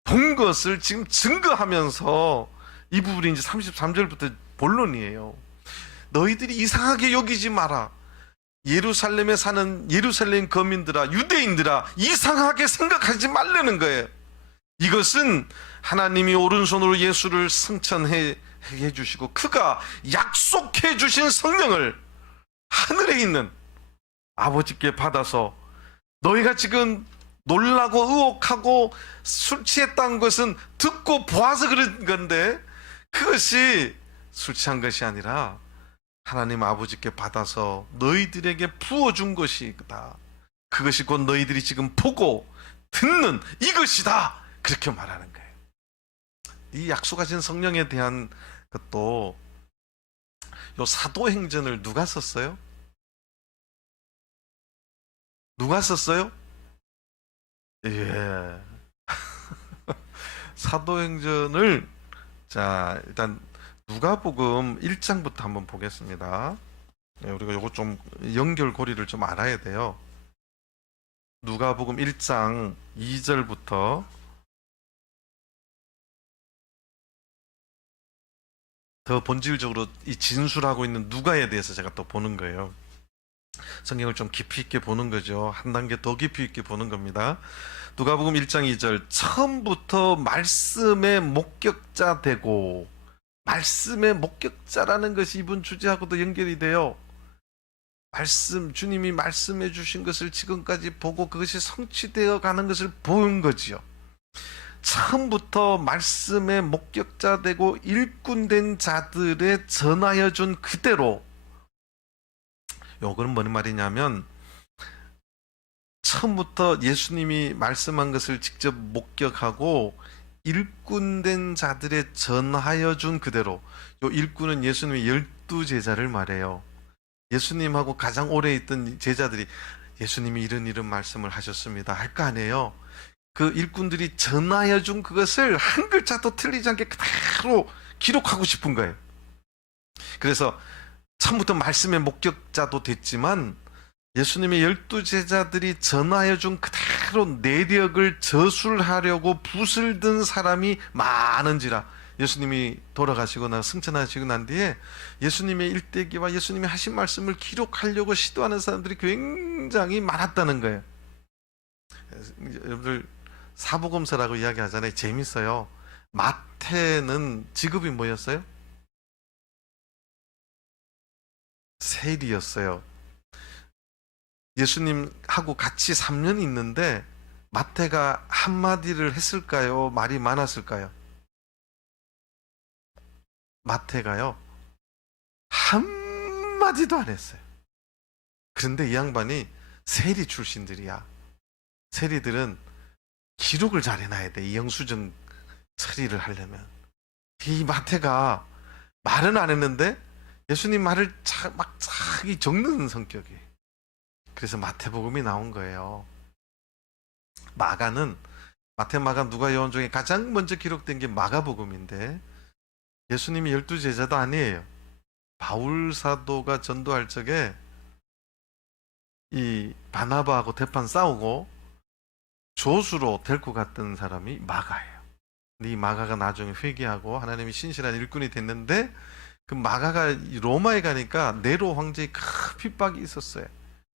본 것을 지금 증거하면서, 이 부분이 이제 33절부터 본론이에요. 너희들이 이상하게 여기지 마라. 예루살렘에 사는 예루살렘 거민들아, 유대인들아, 이상하게 생각하지 말라는 거예요. 이것은 하나님이 오른손으로 예수를 승천해 주시고 그가 약속해 주신 성령을 하늘에 있는 아버지께 받아서, 너희가 지금 놀라고 의혹하고 술 취했다는 것은 듣고 보아서 그런 건데, 그것이 술 취한 것이 아니라 하나님 아버지께 받아서 너희들에게 부어준 것이다. 그것이 곧 너희들이 지금 보고 듣는 이것이다. 그렇게 말하는 거예요. 이 약속하신 성령에 대한 것도, 요 사도행전을 누가 썼어요? 누가 썼어요? 예. 사도행전을, 자, 일단 누가복음 1장부터 한번 보겠습니다. 예, 우리가 요거 좀 연결고리를 좀 알아야 돼요. 누가복음 1장 2절부터 더 본질적으로 이 진술하고 있는 누가에 대해서 제가 또 보는 거예요. 성경을 좀 깊이 있게 보는 거죠. 한 단계 더 깊이 있게 보는 겁니다. 누가복음 1장 2절, 처음부터 말씀의 목격자 되고, 말씀의 목격자라는 것이 이분 주제하고도 연결이 돼요. 말씀, 주님이 말씀해 주신 것을 지금까지 보고 그것이 성취되어 가는 것을 본 거지요. 처음부터 말씀의 목격자 되고 일꾼된 자들의 전하여 준 그대로. 요거는 뭔 말이냐면, 처음부터 예수님이 말씀한 것을 직접 목격하고 일꾼된 자들의 전하여 준 그대로. 요 일꾼은 예수님의 12제자를 말해요. 예수님하고 가장 오래 있던 제자들이 예수님이 이런 말씀을 하셨습니다 할 거 아니에요. 그 일꾼들이 전하여 준 그것을 한 글자도 틀리지 않게 그대로 기록하고 싶은 거예요. 그래서 처음부터 말씀의 목격자도 됐지만 예수님의 12제자들이 전하여 준 그대로 내력을 저술하려고 붓을 든 사람이 많은지라. 예수님이 돌아가시고 나 승천하시고 난 뒤에 예수님의 일대기와 예수님이 하신 말씀을 기록하려고 시도하는 사람들이 굉장히 많았다는 거예요. 여러분들 사복음서라고 이야기하잖아요. 재밌어요. 마태는 직업이 뭐였어요? 세리였어요. 예수님하고 같이 3년 있는데 마태가 한마디를 했을까요? 말이 많았을까요? 마태가요, 한마디도 안 했어요. 그런데 이 양반이 세리 출신들이야. 세리들은 기록을 잘 해놔야 돼. 이 영수증 처리를 하려면. 이 마태가 말은 안 했는데 예수님 말을 막 자기 적는 성격이에요. 그래서 마태복음이 나온 거예요. 마가는, 마태, 마가, 누가, 요한 중에 가장 먼저 기록된 게 마가복음인데, 예수님이 12제자도 아니에요. 바울 사도가 전도할 적에 이 바나바하고 대판 싸우고 조수로 데리고 갔던 사람이 마가예요. 근데 이 마가가 나중에 회개하고 하나님이 신실한 일꾼이 됐는데, 그 마가가 로마에 가니까 네로 황제의 큰 핍박이 있었어요.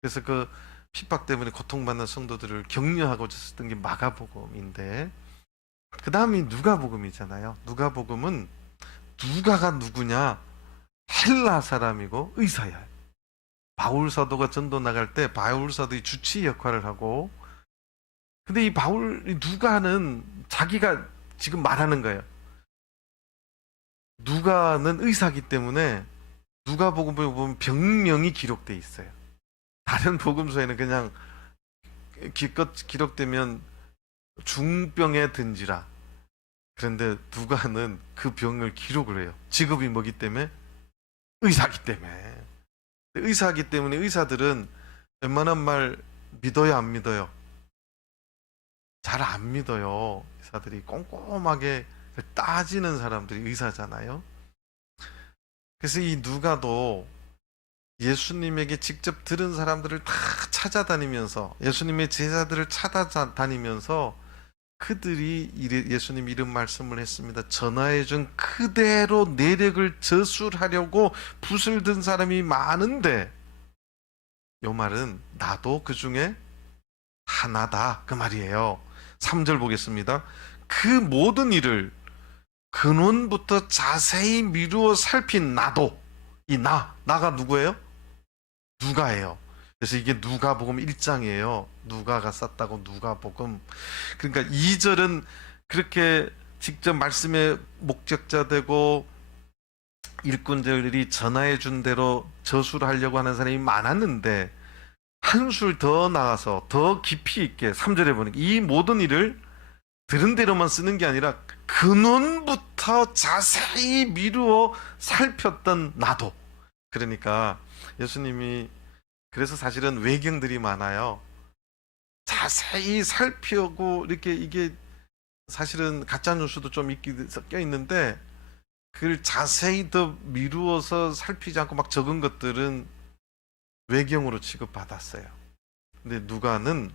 그래서 그 핍박 때문에 고통받는 성도들을 격려하고 있었던 게 마가복음인데, 그 다음이 누가복음이잖아요. 누가복음은 누가가 누구냐? 헬라 사람이고 의사야. 바울 사도가 전도 나갈 때 바울 사도의 주치 역할을 하고, 근데 이 누가는 자기가 지금 말하는 거예요. 누가는 의사기 때문에 누가복음에 보면 병명이 기록돼 있어요. 다른 복음서에는 그냥 기껏 기록되면 중병에 든지라. 그런데 누가는 그 병을 기록을 해요. 직업이 뭐기 때문에? 의사기 때문에. 의사기 때문에 의사들은 웬만한 말 믿어요, 안 믿어요? 잘 안 믿어요. 의사들이 꼼꼼하게 따지는 사람들이 의사잖아요. 그래서 이 누가도 예수님에게 직접 들은 사람들을 다 찾아다니면서 예수님의 제자들을 찾아다니면서 그들이 예수님 이런 말씀을 했습니다. 전하해준 그대로 내력을 저술하려고 붓을 든 사람이 많은데 이 말은 나도 그 중에 하나다 그 말이에요. 3절 보겠습니다. 그 모든 일을 근원부터 자세히 미루어 살핀 나도 이 나가 누구예요? 누가예요. 그래서 이게 누가복음 1장이에요. 누가가 썼다고 누가복음. 그러니까 2절은 그렇게 직접 말씀의 목적자 되고 일꾼들이 전하해 준 대로 저수를 하려고 하는 사람이 많았는데 한술 더 나가서 더 깊이 있게 3절에 보니까 이 모든 일을 들은 대로만 쓰는 게 아니라 근원부터 자세히 미루어 살폈던 나도. 그러니까 예수님이 그래서 사실은 외경들이 많아요. 자세히 살펴고 이렇게 이게 사실은 가짜 뉴스도 좀 섞여 있는데 그걸 자세히 더 미루어서 살피지 않고 막 적은 것들은 외경으로 취급받았어요. 근데 누가는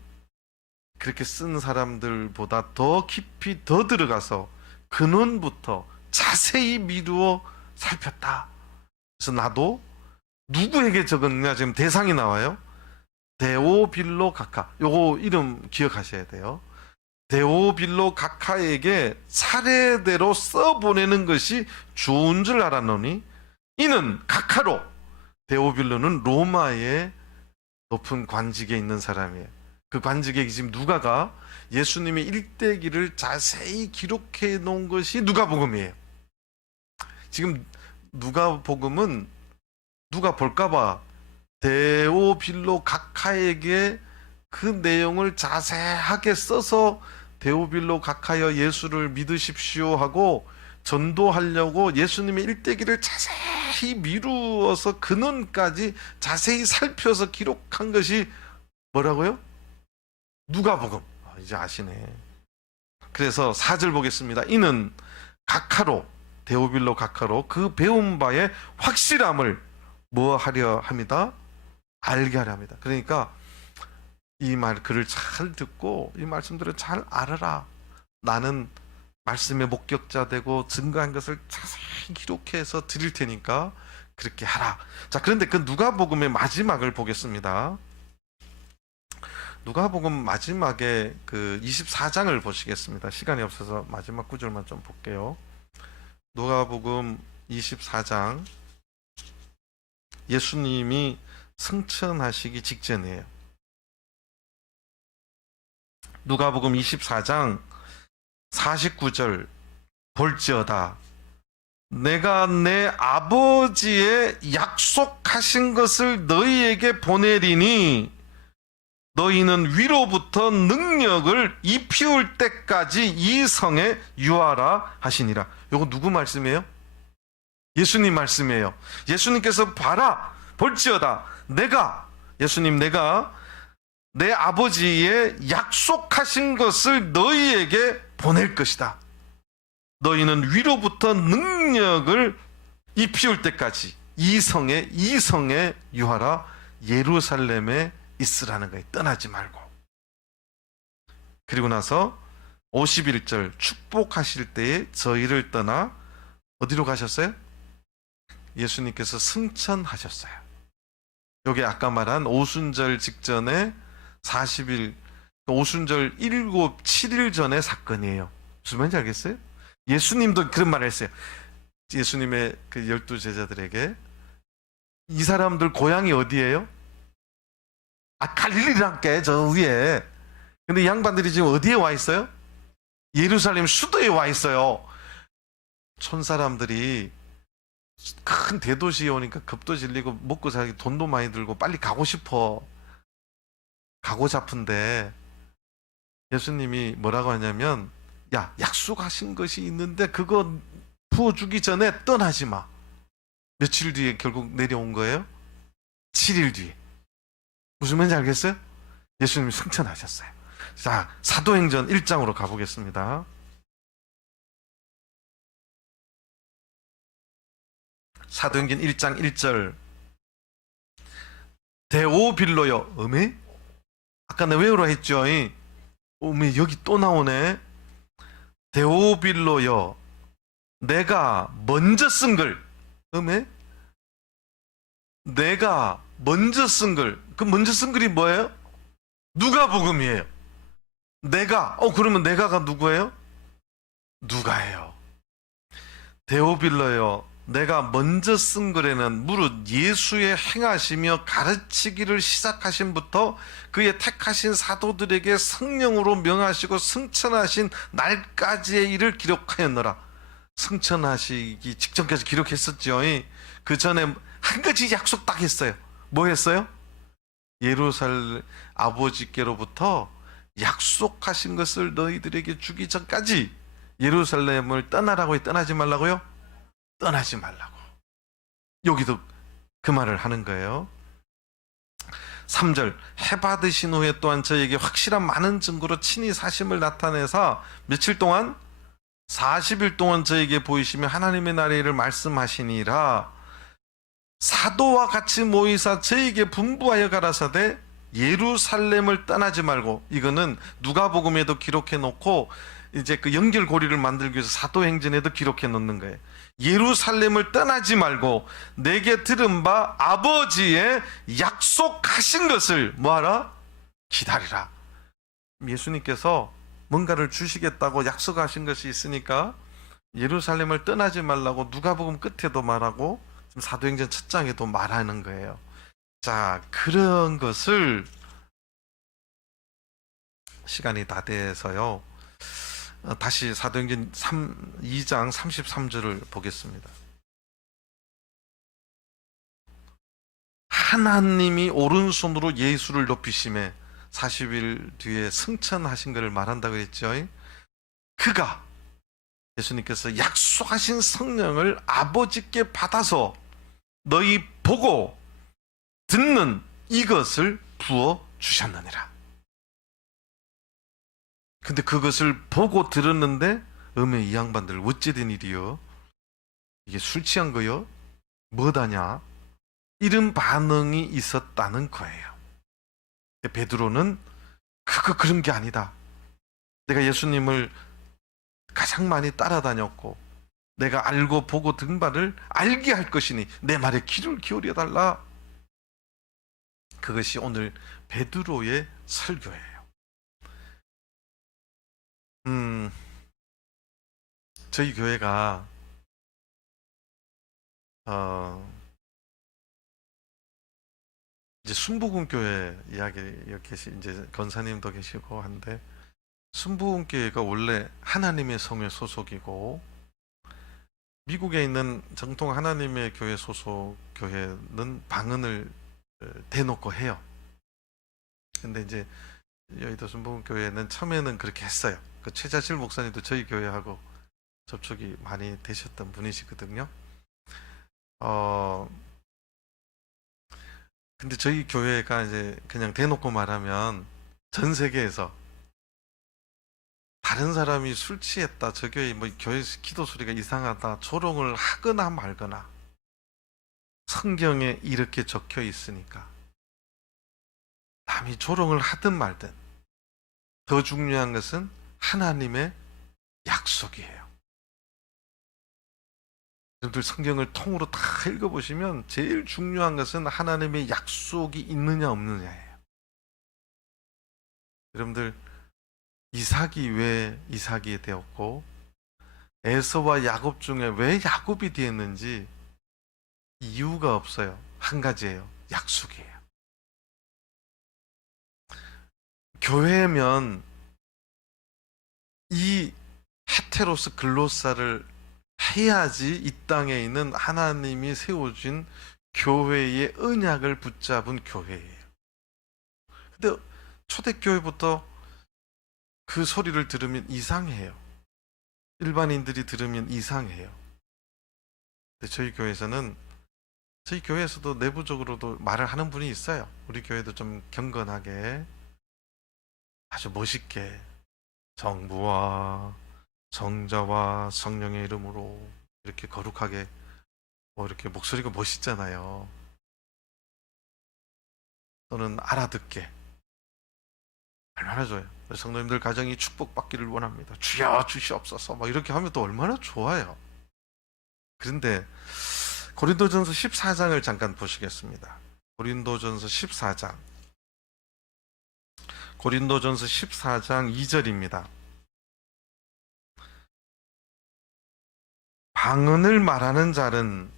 그렇게 쓴 사람들보다 더 깊이 더 들어가서 근원부터 자세히 미루어 살폈다. 그래서 나도 누구에게 적었느냐 지금 대상이 나와요. 데오빌로 가카. 요거 이름 기억하셔야 돼요. 데오빌로 가카에게 차례대로 써보내는 것이 좋은 줄 알았노니 이는 가카로 데오빌로는 로마의 높은 관직에 있는 사람이에요. 그 관직에 지금 누가가 예수님의 일대기를 자세히 기록해 놓은 것이 누가복음이에요. 지금 누가복음은 누가 볼까봐 데오빌로 가카에게 그 내용을 자세하게 써서 데오빌로 가카여 예수를 믿으십시오 하고 전도하려고 예수님의 일대기를 자세히 미루어서 근원까지 자세히 살펴서 기록한 것이 뭐라고요? 누가복음. 이제 아시네. 그래서 4절 보겠습니다. 이는 가카로 데오빌로 가카로 그 배운 바의 확실함을 뭐 하려 합니다? 알게 하려 합니다. 그러니까 이 글을 잘 듣고 이 말씀들을 잘 알아라. 나는 말씀의 목격자 되고 증거한 것을 자세히 기록해서 드릴 테니까 그렇게 하라. 자, 그런데 그 누가복음의 마지막을 보겠습니다. 누가복음 마지막에 그 24장을 보시겠습니다. 시간이 없어서 마지막 구절만 좀 볼게요. 누가복음 24장 예수님이 승천하시기 직전이에요. 누가복음 24장 49절 볼지어다 내가 내 아버지의 약속하신 것을 너희에게 보내리니 너희는 위로부터 능력을 입히울 때까지 이 성에 유하라 하시니라. 이거 누구 말씀이에요? 예수님 말씀이에요. 예수님께서 봐라 볼지어다 내가 내 아버지의 약속하신 것을 너희에게 보낼 것이다. 너희는 위로부터 능력을 입히울 때까지 이 성에 유하라. 예루살렘에 있으라는 거예요. 떠나지 말고. 그리고 나서 51절 축복하실 때에 저희를 떠나 어디로 가셨어요? 예수님께서 승천하셨어요. 여기 아까 말한 오순절 직전에 40일, 오순절 7, 7일 전의 사건이에요. 무슨 말인지 알겠어요? 예수님도 그런 말을 했어요. 예수님의 그 12제자들에게 이 사람들 고향이 어디예요? 갈릴리랑께 저 위에. 근데 이 양반들이 지금 어디에 와 있어요? 예루살렘 수도에 와 있어요. 촌 사람들이 큰 대도시에 오니까 겁도 질리고 먹고 살기 돈도 많이 들고 빨리 가고 싶어. 가고 싶은데 예수님이 뭐라고 하냐면 야, 약속하신 것이 있는데 그거 부어주기 전에 떠나지 마. 며칠 뒤에 결국 내려온 거예요? 7일 뒤에. 무슨 말인지 알겠어요? 예수님이 승천하셨어요. 자, 사도행전 1장으로 가보겠습니다. 사도행전 1장 1절. 데오빌로여. 어메? 아까 내가 외우라 했죠? 어메, 여기 또 나오네. 데오빌로여. 내가 먼저 쓴 글. 어메? 내가 먼저 쓴 글. 그 먼저 쓴 글이 뭐예요? 누가복음이에요. 내가. 그러면 내가가 누구예요? 누가예요. 데오빌러여, 내가 먼저 쓴 글에는 무릇 예수의 행하시며 가르치기를 시작하신부터 그의 택하신 사도들에게 성령으로 명하시고 승천하신 날까지의 일을 기록하였노라. 승천하시기 직전까지 기록했었죠. 그 전에 한 가지 약속 딱 했어요. 뭐 했어요? 예루살렘 아버지께로부터 약속하신 것을 너희들에게 주기 전까지 예루살렘을 떠나라고 떠나지 말라고요? 떠나지 말라고. 여기도 그 말을 하는 거예요. 3절. 해받으신 후에 또한 저에게 확실한 많은 증거로 친히 사심을 나타내사 며칠 동안 40일 동안 저에게 보이시며 하나님의 나라의 일을 말씀하시니라. 사도와 같이 모이사 저에게 분부하여 가라사대 예루살렘을 떠나지 말고. 이거는 누가복음에도 기록해 놓고 이제 그 연결고리를 만들기 위해서 사도행전에도 기록해 놓는 거예요. 예루살렘을 떠나지 말고 내게 들은 바 아버지의 약속하신 것을 뭐하라? 기다리라. 예수님께서 뭔가를 주시겠다고 약속하신 것이 있으니까 예루살렘을 떠나지 말라고 누가복음 끝에도 말하고 지금 사도행전 첫 장에도 말하는 거예요. 자, 그런 것을 시간이 다 돼서요. 다시 사도행전 2장 33절을 보겠습니다. 하나님이 오른손으로 예수를 높이심에 40일 뒤에 승천하신 것을 말한다고 했죠. 그가 예수님께서 약속하신 성령을 아버지께 받아서 너희 보고 듣는 이것을 부어 주셨느니라. 근데 그것을 보고 들었는데 음에 이 양반들 어찌된 일이요? 이게 술 취한 거요? 뭐다냐? 이런 반응이 있었다는 거예요. 베드로는 그런 게 아니다. 내가 예수님을 가장 많이 따라다녔고 내가 알고 보고 든 바를 알게 할 것이니 내 말에 귀를 기울여 달라. 그것이 오늘 베드로의 설교예요. 저희 교회가 이제 순복음교회 이야기 이렇게 이제 권사님도 계시고 한데 순복음교회가 원래 하나님의 성회 소속이고 미국에 있는 정통 하나님의 교회 소속 교회는 방언을 대놓고 해요. 근데 이제 여의도 순복음교회는 처음에는 그렇게 했어요. 그 최자실 목사님도 저희 교회하고 접촉이 많이 되셨던 분이시거든요. 근데 저희 교회가 이제 그냥 대놓고 말하면 전 세계에서 다른 사람이 술 취했다, 저 교회 뭐 교회 기도 소리가 이상하다, 조롱을 하거나 말거나 성경에 이렇게 적혀 있으니까 남이 조롱을 하든 말든 더 중요한 것은 하나님의 약속이에요. 여러분들 성경을 통으로 다 읽어보시면 제일 중요한 것은 하나님의 약속이 있느냐 없느냐예요. 여러분들 이삭이 왜 이삭이 되었고 에서와 야곱 중에 왜 야곱이 되었는지 이유가 없어요. 한 가지예요. 약속이에요. 교회면 이 헤테로스 글로사를 해야지 이 땅에 있는 하나님이 세워준 교회의 언약을 붙잡은 교회예요. 근데 초대교회부터 그 소리를 들으면 이상해요. 일반인들이 들으면 이상해요. 근데 저희 교회에서도 내부적으로도 말을 하는 분이 있어요. 우리 교회도 좀 경건하게 아주 멋있게 정부와 성자와 성령의 이름으로 이렇게 거룩하게 뭐 이렇게 목소리가 멋있잖아요. 또는 알아듣게 얼마나 좋아요. 성도님들 가정이 축복받기를 원합니다. 주여 주시옵소서 막 이렇게 하면 또 얼마나 좋아요. 그런데 고린도전서 14장을 잠깐 보시겠습니다. 고린도전서 14장 고린도전서 14장 2절입니다. 방언을 말하는 자는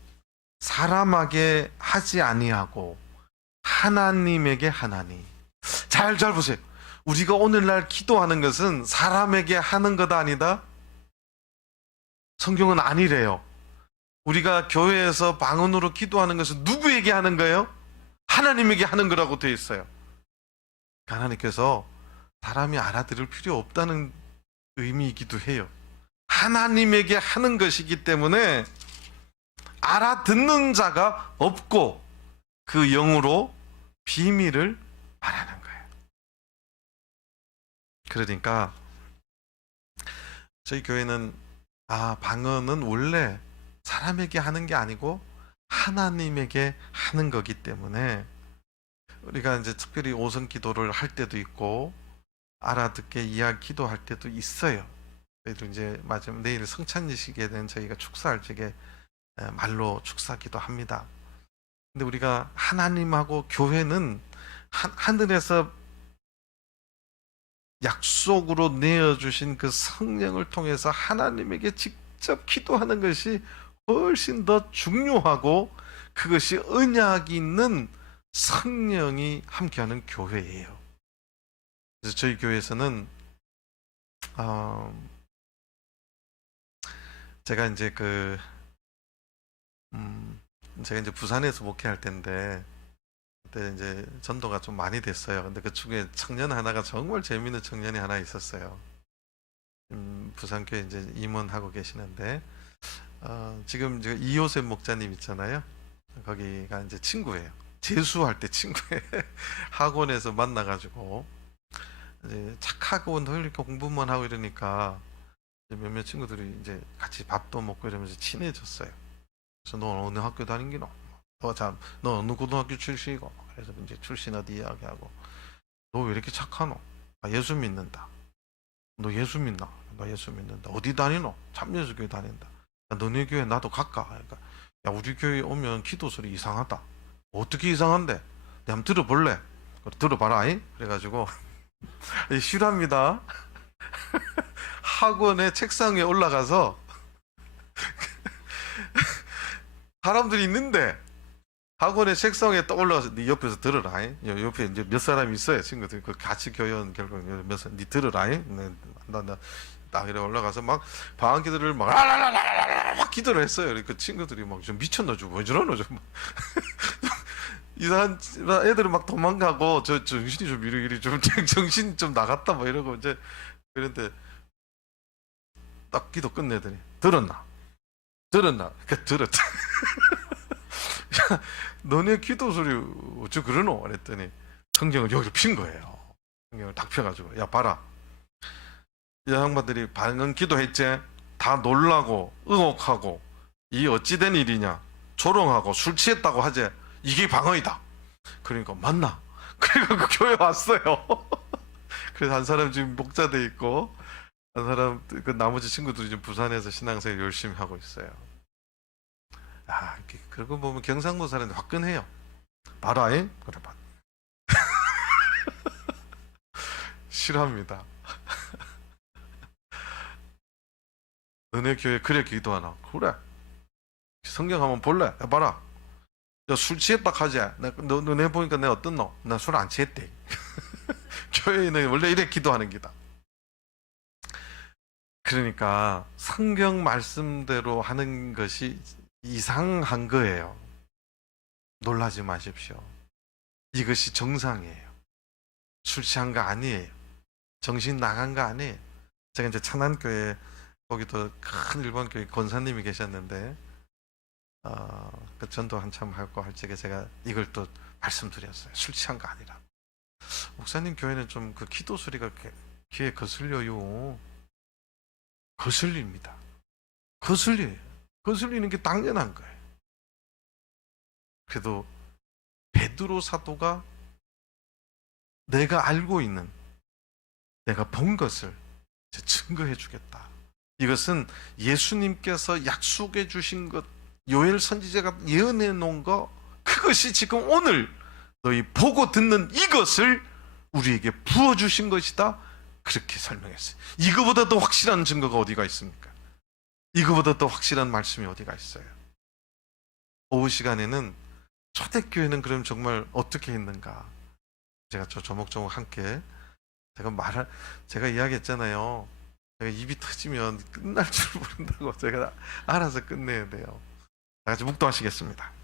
사람에게 하지 아니하고 하나님에게 하나니. 잘 보세요. 우리가 오늘날 기도하는 것은 사람에게 하는 것 아니다? 성경은 아니래요. 우리가 교회에서 방언으로 기도하는 것은 누구에게 하는 거예요? 하나님에게 하는 거라고 되어 있어요. 하나님께서 사람이 알아들을 필요 없다는 의미이기도 해요. 하나님에게 하는 것이기 때문에 알아듣는 자가 없고 그 영으로 비밀을 말하는 거예요. 그러니까 저희 교회는 방언은 원래 사람에게 하는 게 아니고 하나님에게 하는 거기 때문에 우리가 이제 특별히 오성 기도를 할 때도 있고 알아듣게 기도할 때도 있어요. 저희도 이제 마지막 내일 성찬이시기에는 저희가 축사할 적에 말로 축사기도 합니다. 근데 우리가 하나님하고 교회는 하늘에서 약속으로 내어주신 그 성령을 통해서 하나님에게 직접 기도하는 것이 훨씬 더 중요하고 그것이 언약이 있는 성령이 함께하는 교회예요. 그래서 저희 교회에서는 제가 이제 제가 이제 부산에서 목회할 때인데 그때 이제 전도가 좀 많이 됐어요. 근데 그 중에 청년 하나가 정말 재미있는 청년이 하나 있었어요. 부산교회 이제 임원하고 계시는데 지금 이제 이호셉 목자님 있잖아요. 거기가 이제 친구예요. 재수할 때 친구예요. 학원에서 만나가지고 이제 착하고 이렇게 공부만 하고 이러니까 몇몇 친구들이 이제 같이 밥도 먹고 이러면서 친해졌어요. 그래서 너 어느 학교 다니기노? 너 어느 고등학교 출신이고? 그래서 이제 출신 어디 이야기하고 너 왜 이렇게 착하노? 예수 믿는다. 너 예수 믿나? 나 예수 믿는다. 어디 다니노? 참예수교회 다닌다. 야, 너네 교회 나도 갈까? 그러니까 야 우리 교회 오면 기도 소리 이상하다. 어떻게 이상한데? 내가 한번 들어볼래? 그래, 들어봐라. 그래가지고 실합니다. 학원의 책상에 올라가서 사람들이 있는데 학원의 책상에 딱 올라가서 네 옆에서 들어라. 옆에 이제 몇 사람이 있어요. 친구들 그 같이 교연 결국 몇 사람 네 들어라. 나 이래 올라가서 막 방학 기도를 막 기도를 했어요. 그 친구들이 막 좀 미쳤나 좀 왜 저러노 좀 이상한 애들은 막 도망가고 저 정신이 좀 이리 좀 정신 좀 나갔다 뭐 이러고 이제 그런데 딱 기도 끝내더니 들었나? 그러니까 들었다. 야, 너네 기도 소리 어쩌 그러노? 그랬더니 성경을 여기로 핀 거예요. 성경을 딱 펴가지고 야 봐라. 이 양반들이 방언 기도했지? 다 놀라고 의혹하고 이 어찌된 일이냐? 조롱하고 술 취했다고 하지? 이게 방언이다. 그러니까 맞나? 그리고 그 교회 왔어요. 그래서 한 사람 지금 목자돼 있고 한 사람 그 나머지 친구들이 지금 부산에서 신앙생활 열심히 하고 있어요. 그러고 보면 경상도 사람들 화끈해요. 봐라잉? 그래 봐. 싫어합니다. 너네 교회 그래 기도하나? 그래. 성경 한번 볼래? 해봐라. 술 취했다 하지? 너네 보니까 내가 어떻노? 나 술 안 취했대. 교회는 원래 이래 기도하는 기다. 그러니까 성경 말씀대로 하는 것이 이상한 거예요. 놀라지 마십시오. 이것이 정상이에요. 술 취한 거 아니에요. 정신 나간 거 아니에요. 제가 이제 찬안교회 거기도 큰 일본교회 권사님이 계셨는데 그 전도 한참 하고 할 적에 제가 이걸 또 말씀드렸어요. 술 취한 거 아니라. 목사님 교회는 좀 그 기도 소리가 귀에 거슬려요. 거슬립니다. 거슬려요. 거슬리는 게 당연한 거예요. 그래도 베드로 사도가 내가 알고 있는, 내가 본 것을 증거해 주겠다. 이것은 예수님께서 약속해 주신 것, 요엘 선지자가 예언해 놓은 거, 그것이 지금 오늘 너희 보고 듣는 이것을 우리에게 부어주신 것이다. 그렇게 설명했어요. 이거보다 더 확실한 증거가 어디가 있습니까? 이거보다 더 확실한 말씀이 어디가 있어요? 오후 시간에는 초대교회는 그럼 정말 어떻게 했는가? 제가 저 조목조목 함께 제가 이야기했잖아요. 제가 입이 터지면 끝날 줄 모른다고 제가 알아서 끝내야 돼요. 다 같이 묵도하시겠습니다.